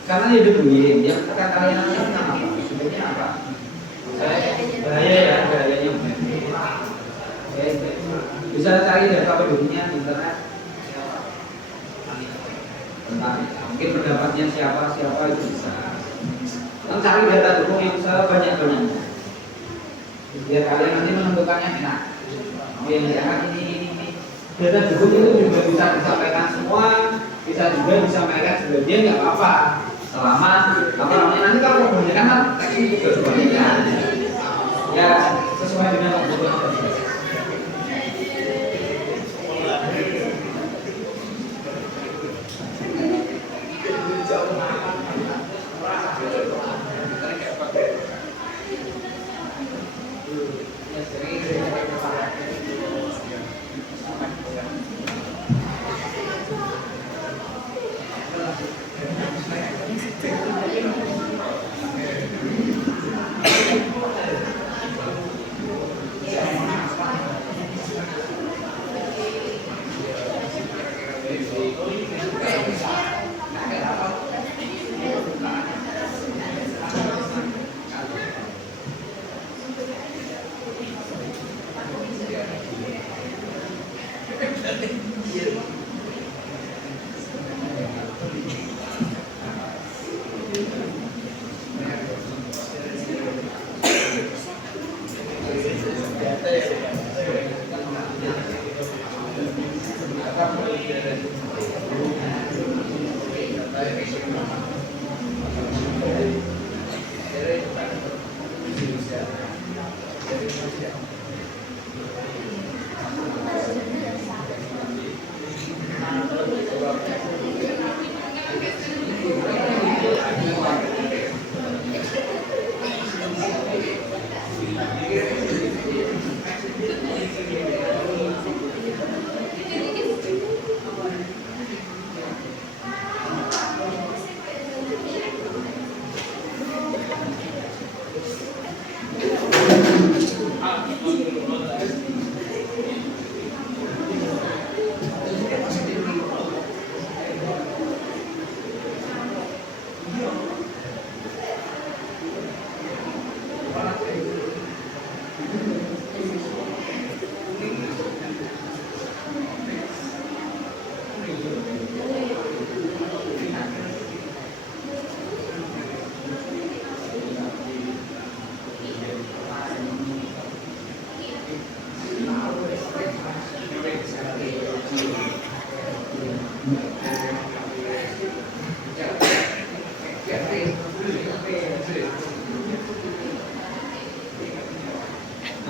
Karena dia bullying, ya kata kalian tentang apa? Sebenarnya apa? Bahaya ya, bahayanya bisa cari data penduduknya di internet tentang mungkin pendapatnya siapa itu bisa. Dan cari data dukung yang sebanyak-banyaknya biar kalian nanti menentukannya enak. Oh yang enak ini. Data dukung itu juga bisa disampaikan semua, bisa juga disampaikan sebagian nggak apa-apa. Selama apa namanya nanti kalau kebanyakan kan teknik juga kebanyakan. Ya sesuai dengan kebutuhan kita.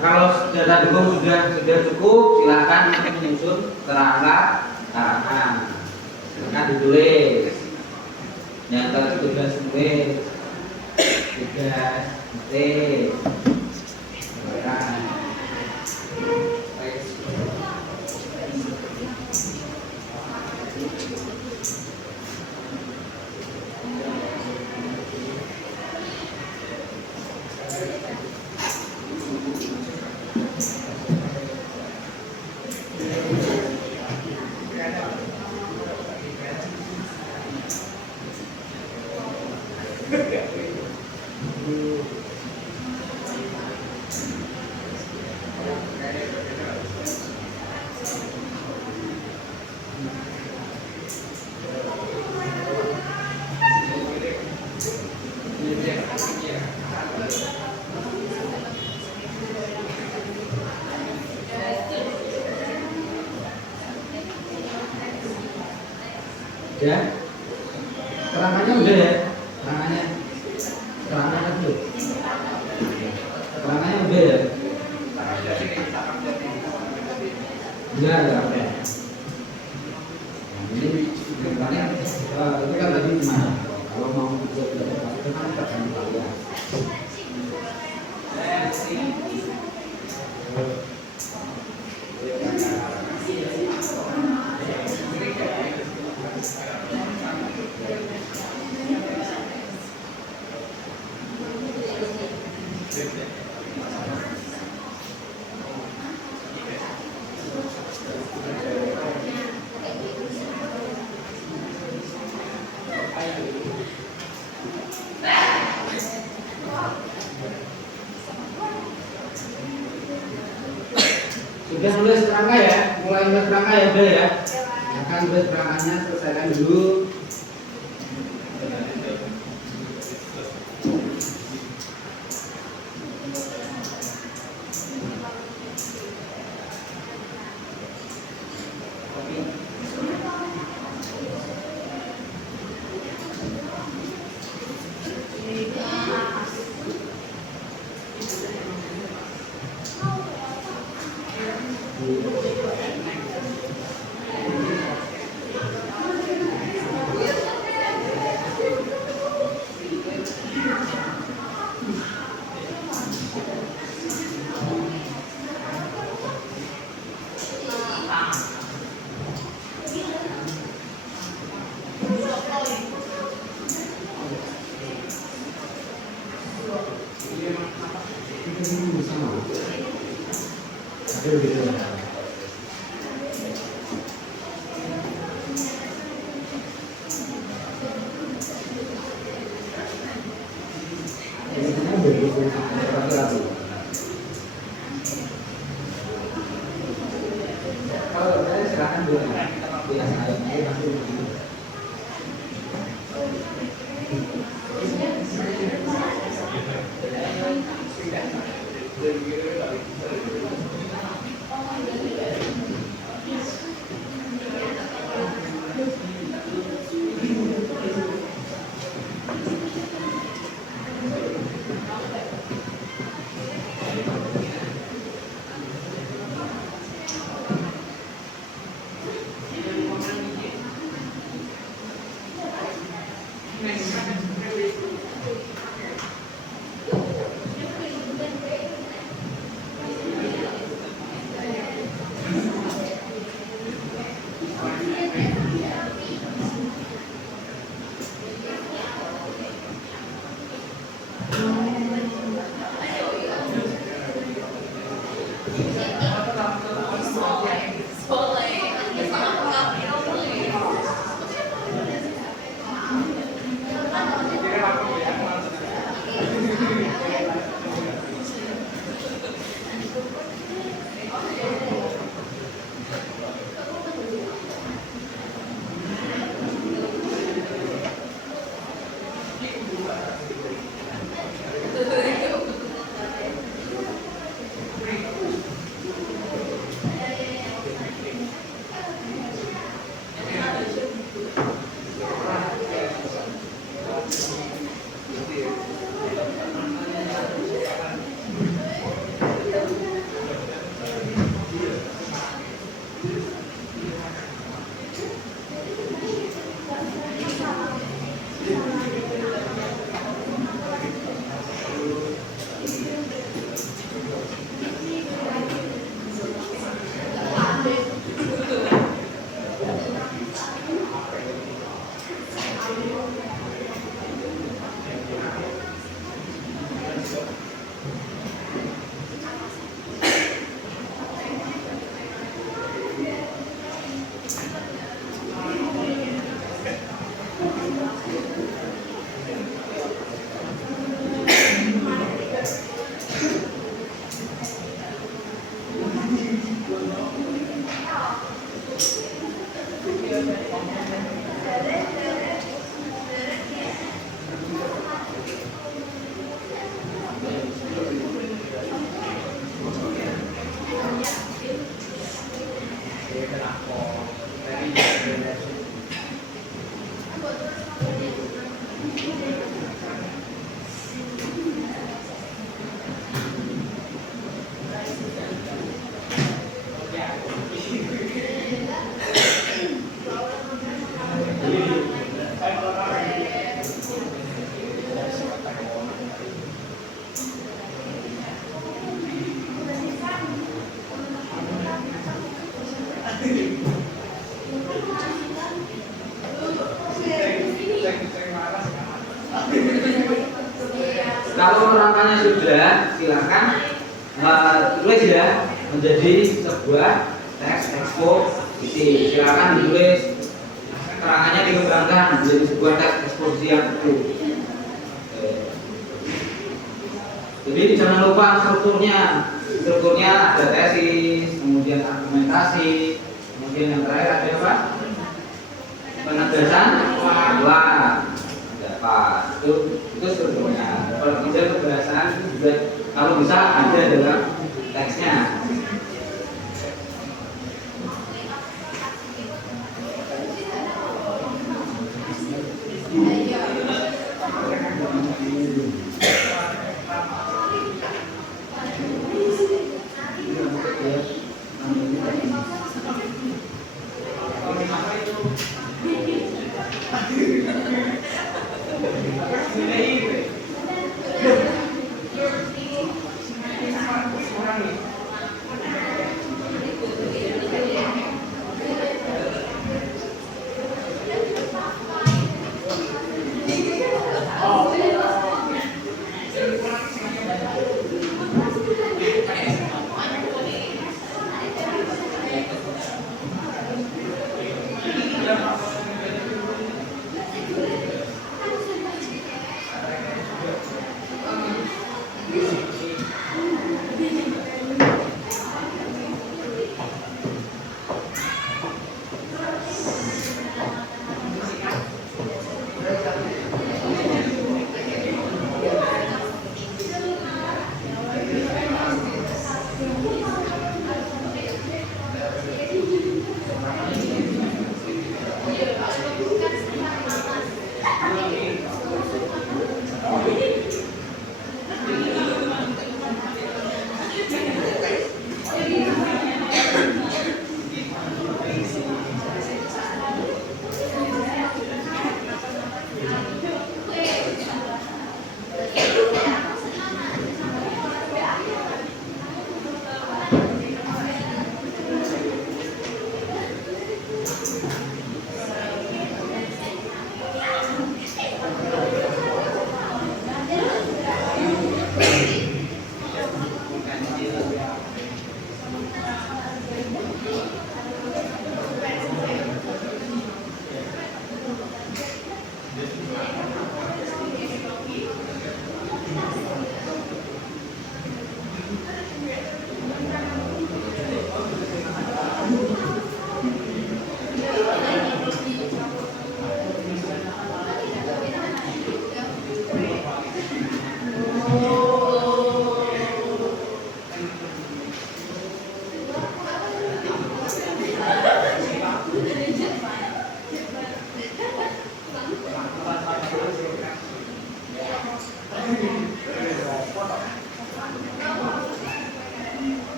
Kalau data dukung sudah cukup, silakan menyusun kerangka karangan. Silakan ditulis. Yang tadi tugas tulis, tugas T, ya. Kerangkanya udah ya, kerangkanya dulu. Kerangkanya udah ya. Ya, oke. Ini kerangkanya itu kan tadi gimana? Kalau mau Udah nulis kerangka ya, mulai nulis kerangka ya udah ya. Silakan tulis kerangkanya, selesaikan dulu. Kalau saya silakan dulu. Kalau kerangkanya sudah, silakan tulis ya menjadi sebuah teks eksposisi. Silakan ditulis, kerangkanya dikembangkan menjadi sebuah teks eksposisi yang utuh. Jadi jangan lupa strukturnya ada tesis, kemudian kemudian argumentasi, kemudian yang terakhir ada apa? Penegasan wah, dapat itu strukturnya. Kalau kemudian kebiasaan itu juga kalau bisa ada dalam teksnya.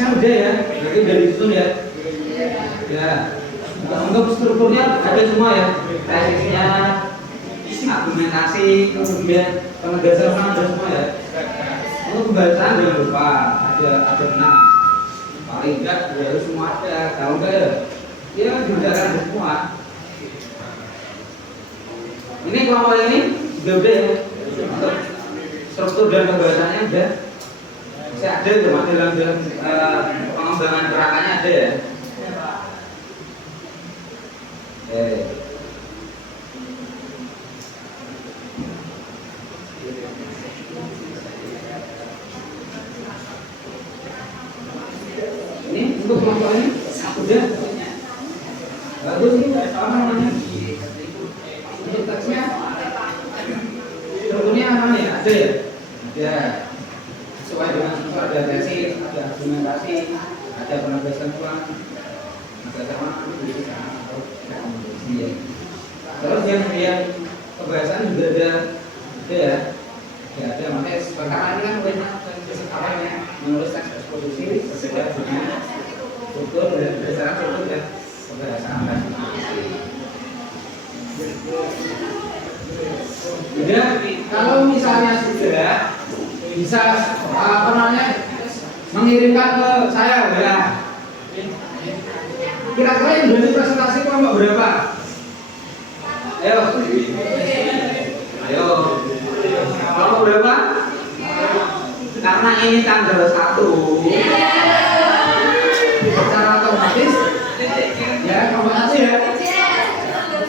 teksnya udah ya, berarti udah disusun ya. Ya. Untuk strukturnya ada semua ya, tesisnya, argumentasi, kemudian penegasan ada semua ya. Untuk pembahasan jangan lupa ada 6. Paling enggak harus semua ada. Kalau enggak ya diudahakan ada semua. Ini kelompok ini juga udah ya. Untuk struktur dan pembahasannya udah. Masih ada cuma dalam pengembangan gerakannya ada ya. Ini untuk kelompok ini udah bagus ini apa namanya? Untuk teksnya strukturnya apa nih? Ada ya? Ada. Sesuai dengan struktur ada tesis, ada argumentasi, ada penegasan ulang, ada terus yang pembahasan juga ada ya, ada makanya sekarang ini kan mulai menulis teks eksposisi sesuai dengan struktur dan berdasarkan struktur dan pembahasan. Kemudian kalau misalnya sudah bisa apa namanya mengirimkan ke saya ya. Kira-kira yang berarti presentasi kelompok berapa? Ayo. Kelompok berapa? Karena ini tanggal 1. Secara otomatis ya kelompok 1 ya.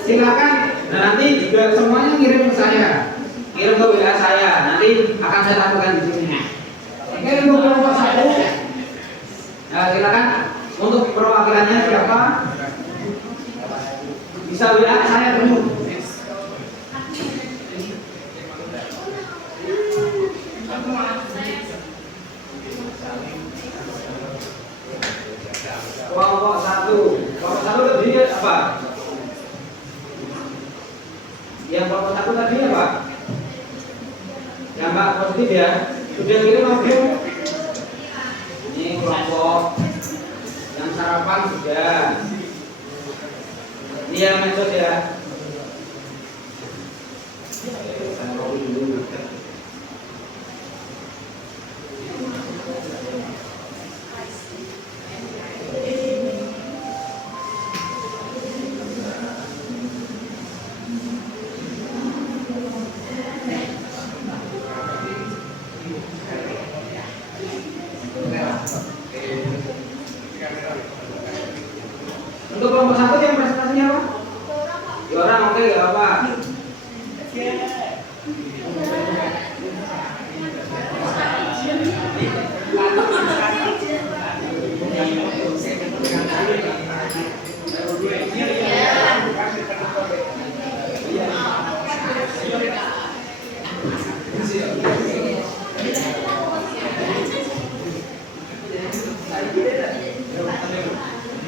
Silakan. Nah, nanti juga semuanya kirim ke saya. Kirim ke WA saya. Nanti akan saya lakukan di sini. Kirim ke kelompok 1. Ya, silakan. Untuk perwakilannya siapa? Bisa WA saya dulu. Kelompok 1. Kelompok 1 tadi apa? Yang kelompok 1 tadi apa? Yang Pak positif ya. Sudah kirim belum? Ini kelompok yang sarapan sudah. Ini yang medsos ya. Saya copy dulu. Untuk kelompok 1 yang presentasinya apa? 2 orang, oke, gak apa.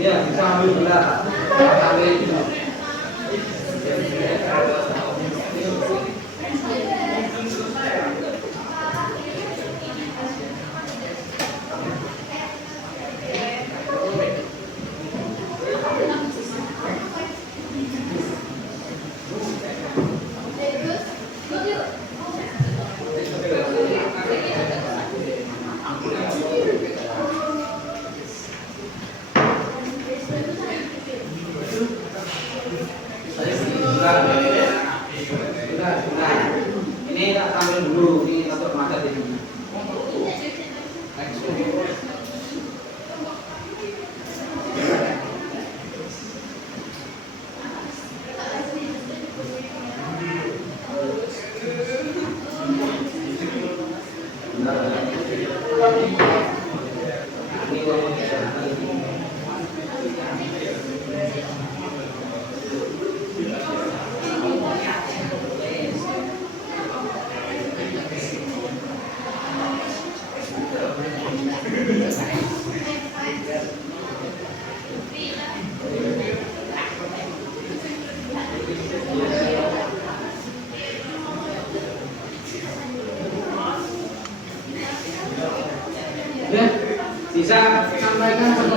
Ya, bisa ambil gelar. Ambil itu. Ini tak tampil dulu, ini untuk mata di sini.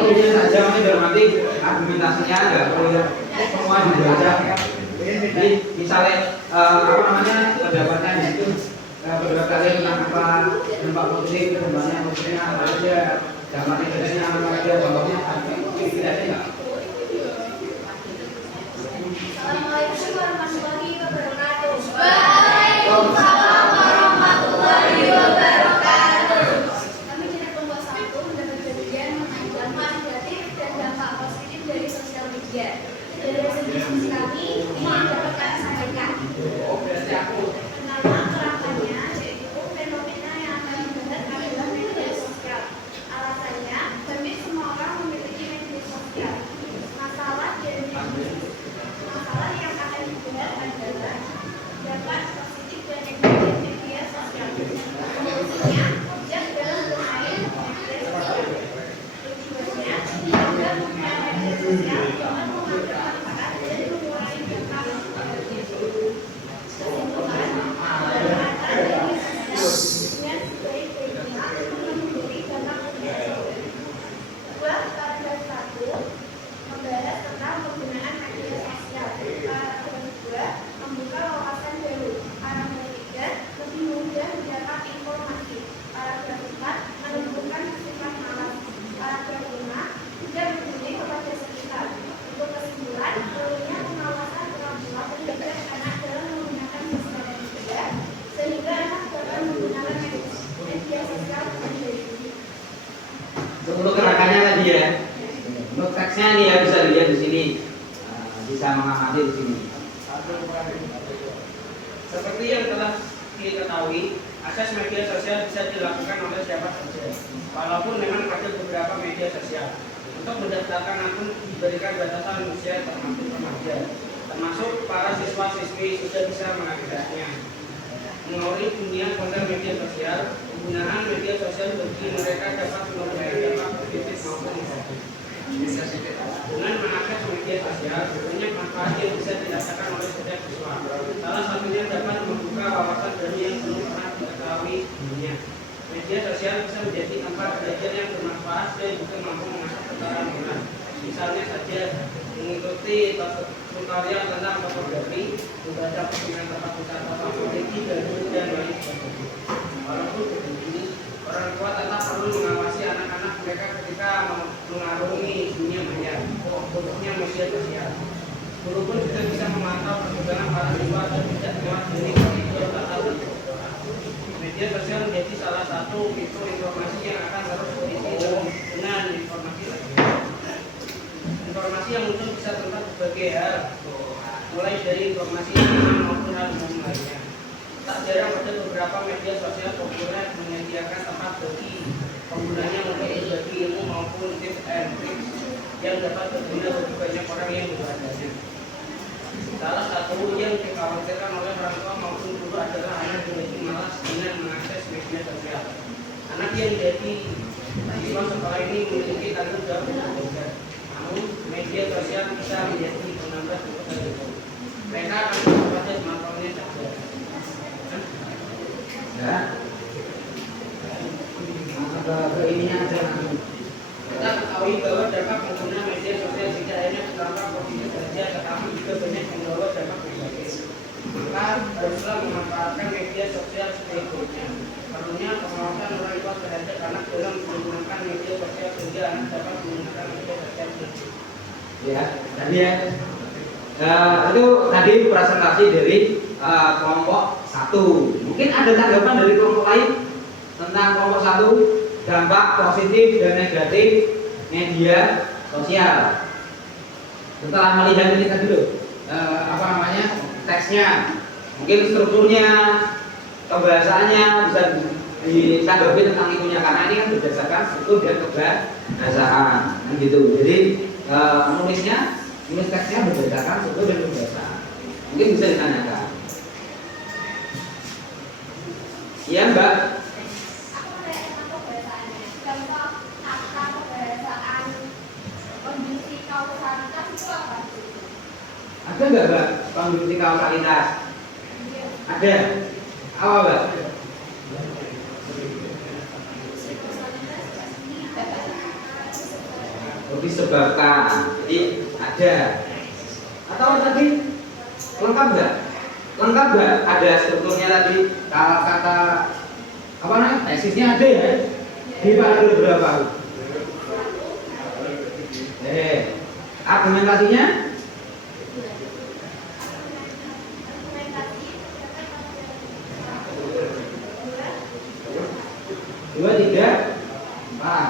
Intinya saja menghormati argumentasinya nggak perlu semua dibaca. Jadi misalnya pendapatnya itu pendapat kalian tentang apa, dampak positif, dampaknya positifnya apa aja, dampak negatifnya apa aja, contohnya tidak ada. Assalamualaikum warahmatullahi wabarakatuh. Waalaikumsalam warahmatullahi wabarakatuh. Kami dari kelompok 1 mendapat kajian mengenai dampak negatif dan dampak positif dari sosial media. Dari hasil diskusi kami, ini dapat kami sampaikan. Pertama, kerangkanya yaitu fenomena yang akan dibahas adalah media sosial. Alasannya, hampir semua orang memiliki media sosial. Masalah yang akan dibahas adalah dampak positif dan negatif media sosial. Solusinya, bijak dalam bermain media sosial. Tujuannya, agar penggunaan media sosial dapat mengambil manfaat dan mengurangi dampak negatif. Kesimpulan, pemanfaatan media sosial dengan sebaik-baiknya akan memberi dampak negatif. 2. Paragraf 1 membahas tentang penggunaan media sosial. Paragraf 2 membuka wawasan baru. Paragraf 3 lebih mudah mendapat informasi. Paragraf 4 menentukan sifat malas. Paragraf 5 tidak berguna kepada sekitar. Untuk kesimpulan, perlunya pengawasan orang tua terhadap anak dalam menggunakan sosial media sehingga anak dapat menggunakan media sosial dengan baik. Untuk gerakannya tadi ya. Untuk teksnya nih ya bisa dilihat di sini, bisa mengamati di sini. Seperti yang telah diketahui, akses media sosial bisa dilakukan oleh siapa saja. Walaupun memang ada beberapa media sosial. Untuk mendaftarkan akun diberikan batasan usia termasuk remaja. Termasuk para siswa-siswi sudah bisa mengaksesnya. Mengawali dunia konten media sosial, penggunaan media sosial bagi mereka dapat memberikan dampak positif maupun negatif. Dengan mengakses media sosial, banyak manfaat yang bisa dirasakan oleh setiap siswa. Salah satunya dapat membuka wawasan baru yang belum pernah diketahui sebelumnya. Media sosial bisa menjadi tempat belajar yang bermanfaat dan juga mampu mengasah keterampilan. Misalnya saja mengikuti tutorial tentang fotografi, membaca postingan tempat wisata favorit dan lain sebagainya. Walaupun begini, orang tua tetap perlu mengawasi anak-anak mereka ketika mengarungi dunia maya, khususnya media sosial. Guru pun juga bisa memantau perkembangan para siswa dan tidak mewakili itu tetap. Media sosial menjadi salah satu fitur informasi yang akan terus diisi dengan informasi lainnya. Informasi yang muncul bisa tentang berbagai hal, mulai dari informasi yang maupun hal umum lainnya. Tak jarang pada beberapa media sosial populer menyediakan tempat bagi penggunanya untuk berbagi ilmu maupun tips and tricks yang dapat berguna bagi banyak orang yang membacanya. Salah satu yang dikhawatirkan oleh orang tua maupun guru adalah anak menjadi malas dengan mengakses media sosial. Anak yang jadi siswa sekolah ini memiliki tanggung jawab untuk belajar. Namun, media sosial bisa menjadi penambah kebetulan. Mereka akan pada smartphone-nya saja. Ya. Ke ininya aja nanti. Kita ketahui bahwa dampak pengguna media sosial tidak hanya berdampak positif saja, tetapi juga banyak membawa dampak negatif. Maka haruslah memanfaatkan media sosial sebaik-baiknya. Perlunya pengawasan orang tua terhadap anak dalam menggunakan media sosial sehingga anak dapat menggunakan media sosial. Ya, tadi ya. Itu tadi presentasi dari kelompok 1. Mungkin ada tanggapan dari kelompok lain tentang kelompok 1, dampak positif dan negatif media sosial. Setelah melihat ini tadi dulu, teksnya, mungkin strukturnya, kebahasaannya bisa ditanggapi tentang itunya karena ini kan berdasarkan struktur dan kebahasaan, kan gitu. Jadi nulis teksnya berdasarkan struktur dan kebahasaan. Mungkin bisa ditanyakan. Iya Mbak. Aku ada tentang kebiasaannya. Contoh kata kebiasaan kondisi kausalitas itu apa? Ada nggak Mbak kondisi kausalitas? Ada. Apa Mbak? disebabkan. Jadi ada. Atau tadi lengkap nggak? Lengkap nggak? Ada strukturnya tadi. Kalau kata apa namanya? Tesisnya ada ya. Dibagi berapa? Argumentasinya? Dua, tiga, empat.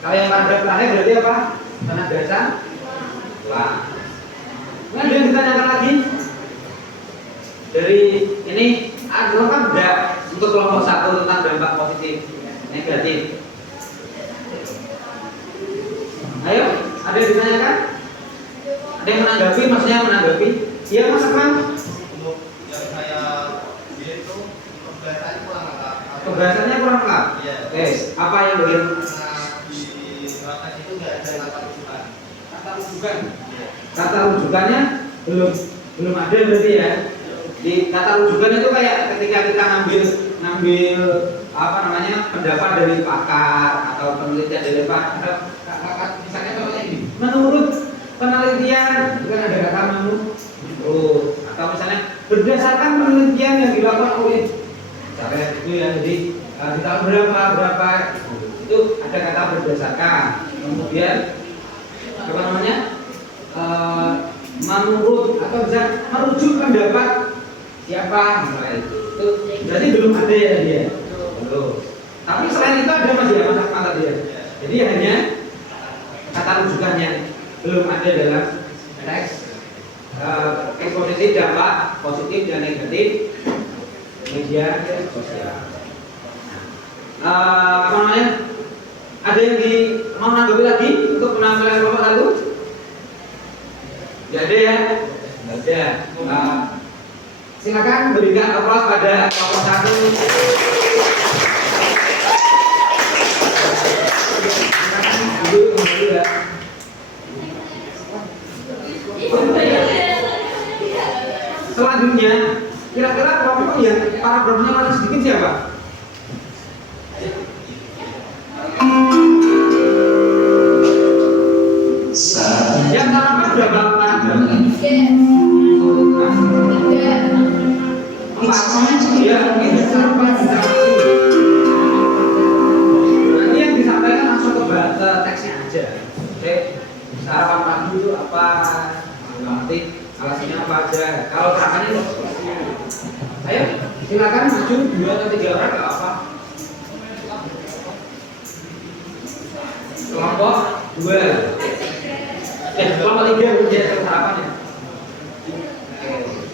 Kalau yang paragraf terakhir berarti apa? Penegasan. Wah. Ini ada yang ditanyakan lagi? Dari ini lengkap enggak untuk kelompok satu tentang dampak positif negatif? Ayo, ada yang ditanyakan? Ada yang menanggapi? Maksudnya menanggapi? Iya Mas Akmal? Untuk yang saya bilang itu pembahasannya kurang lengkap. Pembahasannya kurang lengkap? Iya. Oke, apa yang belum? Karena di rapat itu nggak ada kata rujukan. Kata rujukan. Iya. Kata rujukannya belum ada berarti ya. Di kata rujukan itu kayak ketika kita ngambil apa namanya pendapat dari pakar atau penelitian dari pakar. Misalnya contohnya ini, menurut penelitian bukan ada kata menurut, atau misalnya berdasarkan penelitian yang dilakukan oleh siapa itu ya, jadi di tahun berapa itu ada kata berdasarkan. Kemudian apa namanya menurut atau bisa merujuk pendapat siapa misalnya itu berarti belum ada ya dia belum. Tapi selain itu ada masih ya Mas Akmal ya. Jadi hanya kata rujukannya belum ada dalam teks eksposisi dampak positif dan negatif media sosial. Apa namanya? Ada yang mau menanggapi lagi untuk penampilan kelompok satu? Tidak ada ya? Tidak ada. Silakan berikan aplaus pada kelompok satu. Selanjutnya, kira-kira kelompok yang paragrafnya paling sedikit siapa? Yang sarapan berapa paragraf? Ya, ini sarapan nanti yang disampaikan langsung ke teksnya aja. Oke, sarapan pagi itu apa? Nanti alasannya apa aja. Kalau sarapannya itu ayo, silakan maju 2 atau 3 orang nggak apa. Kelompok 2. Kelompok 3 udah sarapan ya.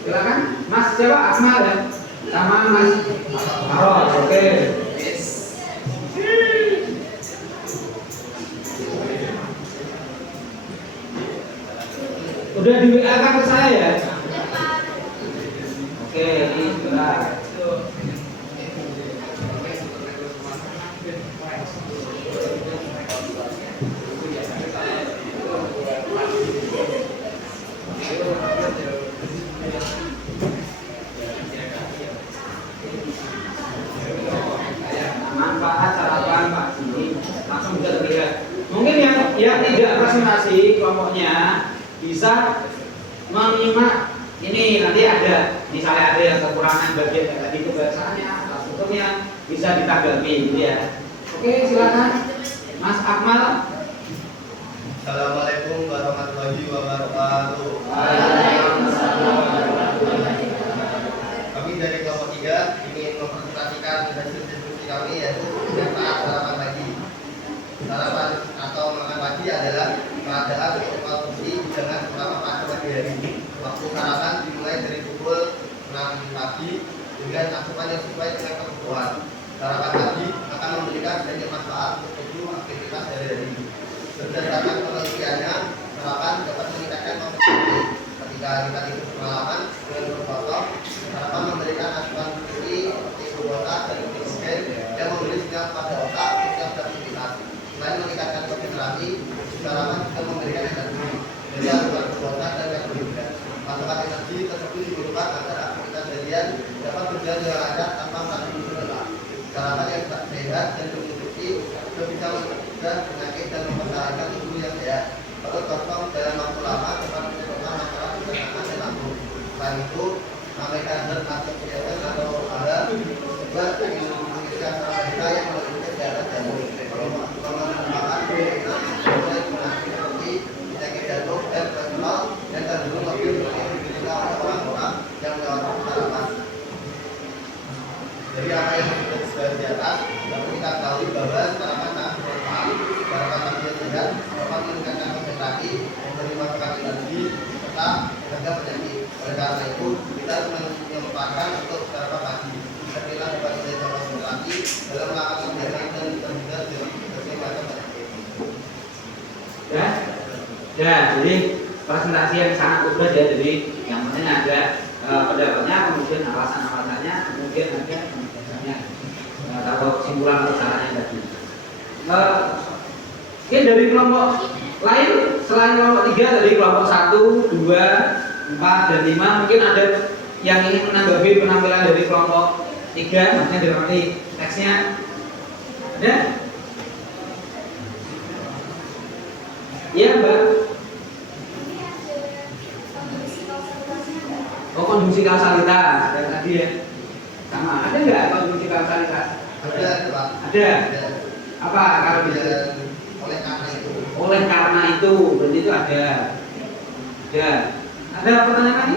Silakan, Mas siapa? Akmal ya, sama Mas Harold. Oke. Udah di WA kan ke saya ya? Oke, ini sebentar. Manfaat sarapan pagi langsung bisa terlihat. Mungkin yang tidak presentasi kelompoknya bisa menyimak ini, nanti ada misalnya ada yang kekurangan bagian tadi kebahasaannya atau strukturnya bisa ditanggapi gitu ya. Oke, silakan Mas Akmal. Assalamualaikum warahmatullahi wabarakatuh. Kami dari kelompok 3 ingin mempresentasikan hasil diskusi kami, yaitu manfaat sarapan pagi. Sarapan atau makan pagi adalah keadaan untuk konsumsi dengan selama pada pagi hari. Waktu sarapan dimulai dari pukul 6 pagi dengan asupan yang sesuai dengan kebutuhan. Sarapan pagi akan memberikan banyak manfaat untuk tubuh aktivitas sehari-hari. Berdasarkan penelitiannya, sarapan dapat meningkatkan konsumsi. Ketika kita tidur semalaman dengan berfoto, sarapan memberikan asupan nutrisi seperti glukosa dan glikogen yang memberi sinyal pada otak untuk beraktivitas. Selain meningkatkan konsentrasi, sarapan juga memberikan energi dari asupan glukosa dan karbohidrat. Pasokan energi tersebut dibutuhkan agar aktivitas harian dapat berjalan dengan lancar tanpa merasa lelah. Sarapan yang sehat dan bernutrisi juga bisa mencegah penyakit dan mempertahankan tubuh yang sehat. Perut kosong dalam waktu lama dapat menyebabkan masalah pencernaan dan lambung. Selain itu, American Heart Association atau AHA juga ingin menginginkan kita yang memiliki kesehatan jantung, mengembangkan penyakit seperti penyakit jantung dan kolesterol dan cenderung lebih diderita oleh orang-orang yang melewati sarapan. Jadi apa yang sudah disebut di atas, dapat kita ketahui bahwa sarapan sangat bermanfaat, sarapan makin sehat, dapat meningkatkan konsentrasi, memberi masukan energi, serta mencegah penyakit. Oleh karena itu, kita harus menyempatkan untuk sarapan pagi. Sekilas dapat menjadi konsentrasi dalam melakukan kegiatan dan terhindar dari berbagai macam penyakit. Ya, jadi presentasi yang sangat udah ya. Jadi yang penting ada pendapatnya, kemudian alasan-alasannya, kemudian ada penjelasannya atau kesimpulan atau caranya tadi. Oke, dari kelompok lain selain kelompok 3 dari kelompok 1, 2, 4 dan 5 mungkin ada yang ingin menanggapi penampilan dari kelompok 3, maksudnya dari teksnya. Ada? Iya, Mbak. Oh, konjungsi kausalitas yang tadi ya. Sama, ada nggak konjungsi kausalitas? Ada, Pak. Ada. Apa kalau bisa? Oleh karena itu. Oleh karena itu, berarti itu ada. Ada. Ada pertanyaan lagi?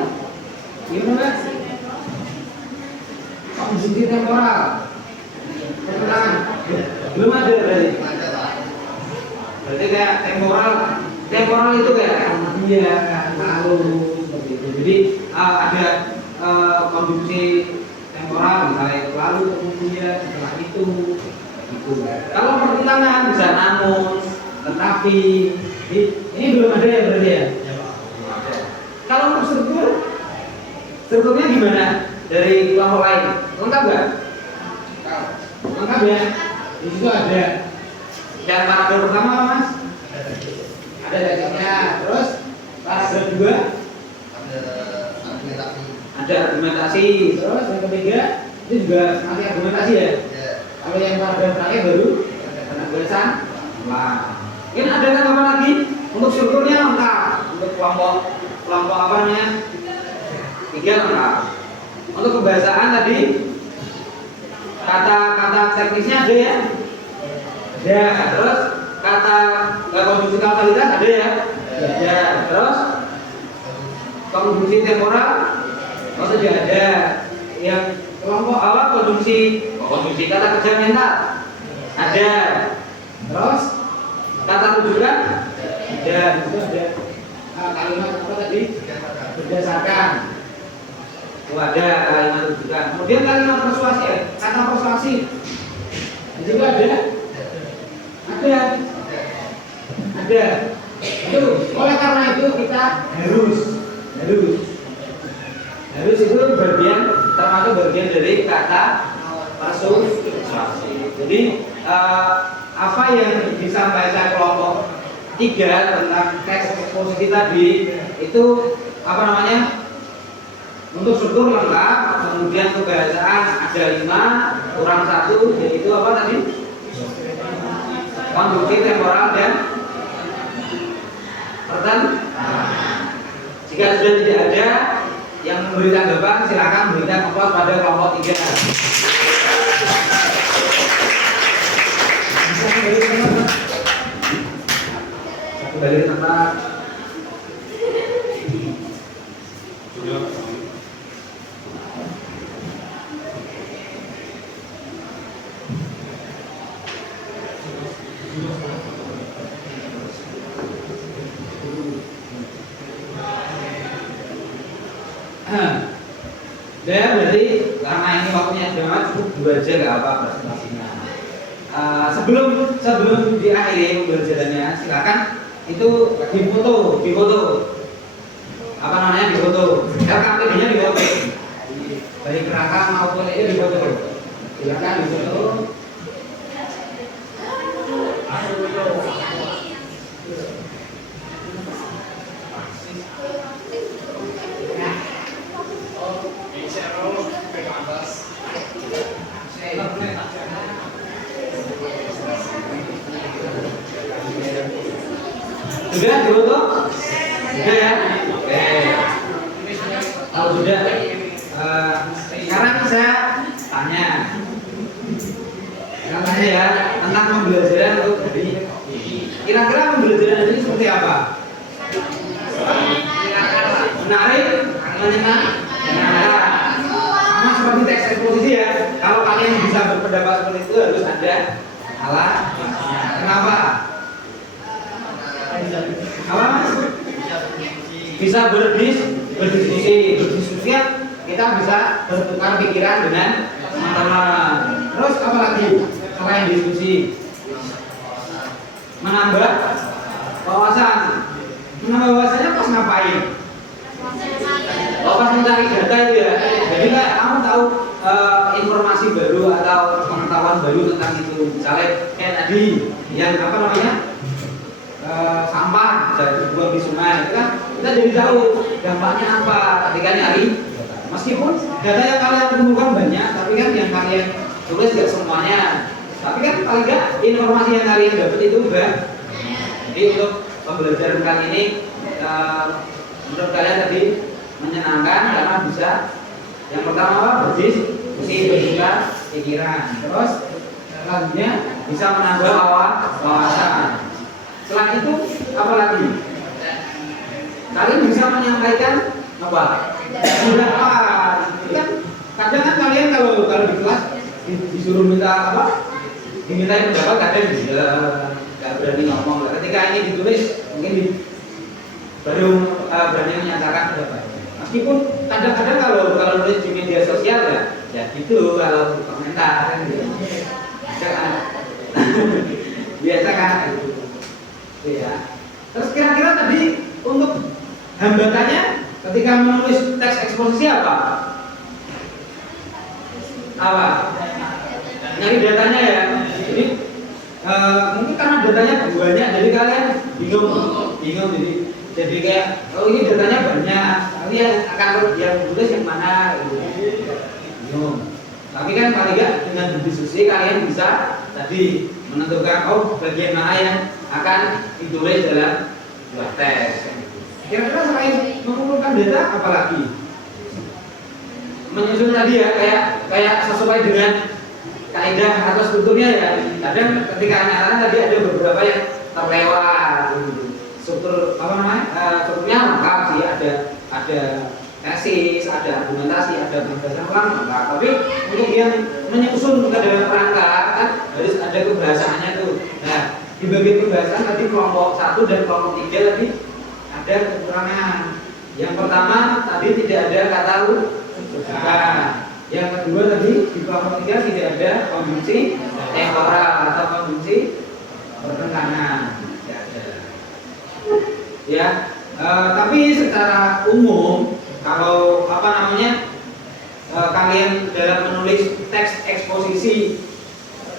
Gimana, Mbak? Konjungsi temporal. Pertengahan. Belum ada berarti. Ada, Pak. Berarti kayak temporal itu kayak dia lalu seperti itu. Jadi ada konjungsi temporal misalnya lalu kemudian setelah itu gitu. Kalau pertengahan bisa namun, tetapi ini belum ada ya berarti ya. Kalau untuk strukturnya gimana dari kelompok lain? Lengkap nggak? Lengkap ya. Di situ ada. Yang paragraf pertama apa, Mas? Ada teksnya. Terus paragraf 2 ada argumentasi. Terus yang ketiga itu juga masih argumentasi ya. Kalau yang paragraf terakhir baru penulisan. Nah, ini ada tanggapan lagi untuk strukturnya lengkap. Untuk kelompok apa namanya? 3 lengkap. Untuk pembahasan tadi kata-kata teknisnya ada ya. Ya, terus kata konjungsi kausalitas ada ya. Ya, terus konjungsi temporal tidak ada. Yang kelompok awal konjungsi kata kerja mental ada. Terus kata rujukan ada. Itu ada kalimat apa tadi? Berdasarkan. Itu ada kalimat rujukan. Kemudian kalimat persuasi, kata persuasi. Di situ ada. Ada. Itu oleh karena itu kita harus itu bagian termasuk bagian dari kata persuasi. Jadi apa yang disampaikan kelompok 3 tentang teks eksposisi tadi itu apa namanya? Untuk struktur lengkap, kemudian kebahasaan ada 5 kurang 1, yaitu apa tadi? Konjungsi temporal dan jika sudah tidak ada yang memberi tanggapan, silakan berikan aplaus pada kelompok 3. Kembali ke tempat. Dan berarti karena ini waktunya sudah cukup 2 aja nggak apa presentasinya. Sebelum diakhiri pembelajarannya, silakan itu difoto. Apa namanya difoto? KTP-nya difoto. Baik kerangka maupun itu difoto. Silakan difoto. Sudah difoto? Sudah ya? Oke. Kalau sudah, sekarang saya tanya. Katanya ya tentang pembelajaran untuk hari ini. Kira-kira pembelajaran ini seperti apa? Menarik, menyenangkan. Sama seperti teks eksposisi ya. Kalau kalian bisa berpendapat seperti itu harus ada alasannya. Kenapa? Apa mas? Bisa berdiskusi ya, kita bisa bertukar pikiran dengan teman-teman. Terus apa lagi selain diskusi? Menambah wawasan. Menambah wawasannya pas ngapain? Pas mencari data itu ya. Jadi kamu tahu informasi baru atau pengetahuan baru tentang itu. Misalnya kayak tadi yang apa namanya? Sampah bisa dibuang di sungai, itu kan kita jadi tahu dampaknya apa ketika nyari. Meskipun data yang kalian temukan banyak, tapi kan yang kalian tulis tidak semuanya. Tapi kan paling nggak informasi yang kalian dapat itu enggak. Jadi untuk pembelajaran kali ini menurut kalian tadi menyenangkan karena bisa yang pertama apa? Berdiskusi, bertukar pikiran. Terus selanjutnya bisa menambah wawasan. Selain itu apa lagi? Kalian bisa menyampaikan apa? Pendapat. Kan kadang kan kalian kalau di kelas disuruh minta apa? Dimintain pendapat kadang nggak berani ngomong. Ketika ini ditulis mungkin baru berani menyatakan pendapat. Meskipun kadang-kadang kalau nulis di media sosial ya gitu kalau komentar kan gitu. Biasa kan gitu. Ya. Terus kira-kira tadi untuk hambatannya ketika menulis teks eksposisi apa? Apa? Nyari datanya ya. Jadi mungkin karena datanya banyak, jadi kalian bingung jadi kayak oh ini datanya banyak, tapi yang akan yang tulis yang mana? Gitu. Bingung. Tapi kan paling nggak dengan berdiskusi kalian bisa tadi menentukan oh bagian mana yang akan ditulis dalam sebuah teks. Kira-kira selain mengumpulkan data, apalagi menyusun tadi ya kayak sesuai dengan kaidah atau strukturnya ya. Kadang ketika nyatakan tadi ada beberapa yang terlewat. Struktur apa namanya? Strukturnya lengkap sih, ada tesis, ada argumentasi, ada penjelasan lengkap. Tapi untuk yang menyusun ke dalam kerangka kan harus ada kebahasaannya tuh. Nah, di bagian pembahasan tadi kelompok 1 dan kelompok 3 tadi ada kekurangan. Yang pertama tadi tidak ada kata rujukan. Yang kedua tadi di kelompok 3 tidak ada konjungsi temporal atau konjungsi pertentangan. Tidak ada. Ya, tapi secara umum kalau apa namanya kalian dalam menulis teks eksposisi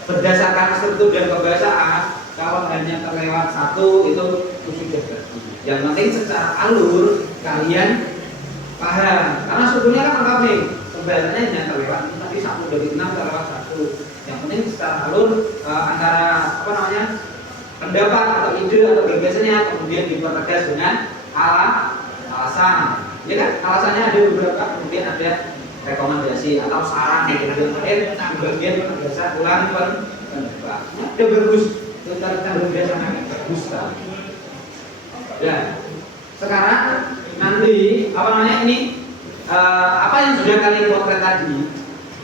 berdasarkan struktur dan kebahasaan, kalau hanya terlewat satu itu sudah berarti. Yang penting secara alur kalian paham, karena strukturnya kan lengkap nih. Pembahasannya hanya terlewat, tapi 1 dari 6 terlewat 1. Yang penting secara alur antara apa namanya pendapat atau ide atau gagasannya kemudian dipertegas dengan alasan. Ya kan alasannya ada beberapa, kemudian ada rekomendasi atau saran yang kemudian di bagian penegasan ulang pendapat. Ada bagus. Cara biasa bagus kan. Ya. Sekarang nanti apa namanya ini apa yang sudah kalian potret tadi,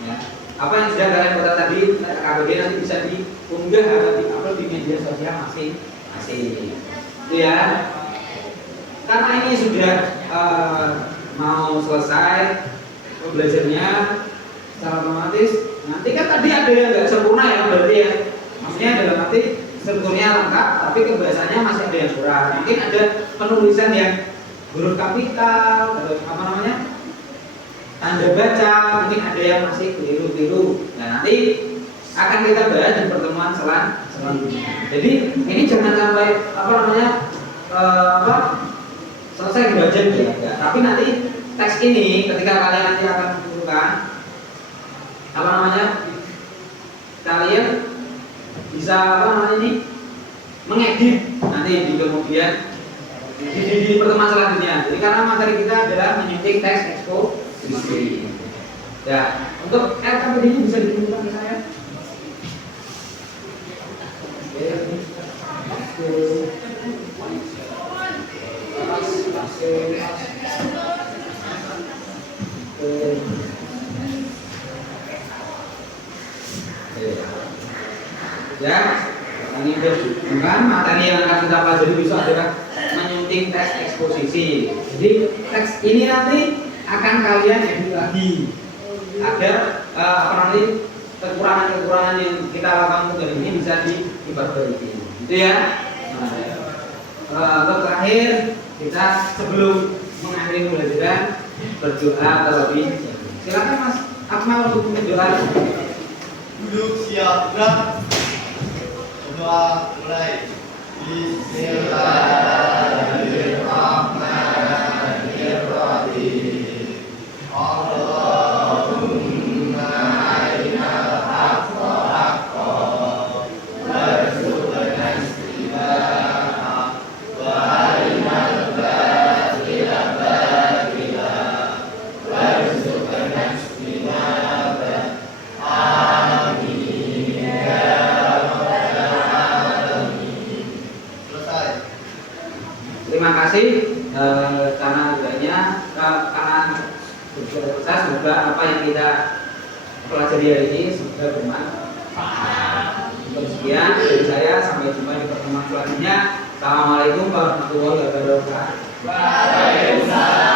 ya, apa yang sudah kalian potret tadi KBG nanti bisa diunggah atau diupload di media sosial masing-masing. Itu ya. Karena ini sudah mau selesai pembelajarannya secara otomatis. Nanti kan tadi ada yang nggak sempurna ya berarti ya. Maksudnya dalam arti strukturnya lengkap, tapi kebahasannya masih ada yang kurang. Mungkin ada penulisan yang huruf kapital, atau apa namanya tanda baca, mungkin ada yang masih keliru-keliru. Nah nanti akan kita bahas di pertemuan selanjutnya. Jadi ini jangan sampai apa namanya selesai dibaca ya. Tapi nanti teks ini ketika kalian nanti akan menentukan apa namanya kalian bisa apa namanya ini mengedit nanti di kemudian di pertemuan selanjutnya. Jadi karena materi kita adalah menyuntik teks eksposisi. Ya, untuk LKPD ini bisa ditemukan ke saya. Ya, ini bukan materi yang akan kita pelajari besok adalah menyunting teks eksposisi. Jadi teks ini nanti akan kalian edit lagi agar kekurangan-kekurangan yang kita lakukan untuk ini bisa diperbaiki. Gitu ya. Untuk terakhir kita sebelum mengakhiri pembelajaran berdoa terlebih dahulu. Silakan Mas Akmal untuk berdoa. Duduk siap gerak. Doa mulai. Bismillahirrahmanirrahim. Allahumma arinal haqqa haqqan warzuqna ittiba'ahu wa arinal batila batila warzuqna ijtinabahu. Amin ya rabbal alamin. Selesai. Terima kasih karena adanya saya semoga apa yang kita pelajari hari ini semoga bermanfaat. Untuk sekian dari saya, sampai jumpa di pertemuan selanjutnya. Assalamualaikum warahmatullahi wabarakatuh. Waalaikumsalam.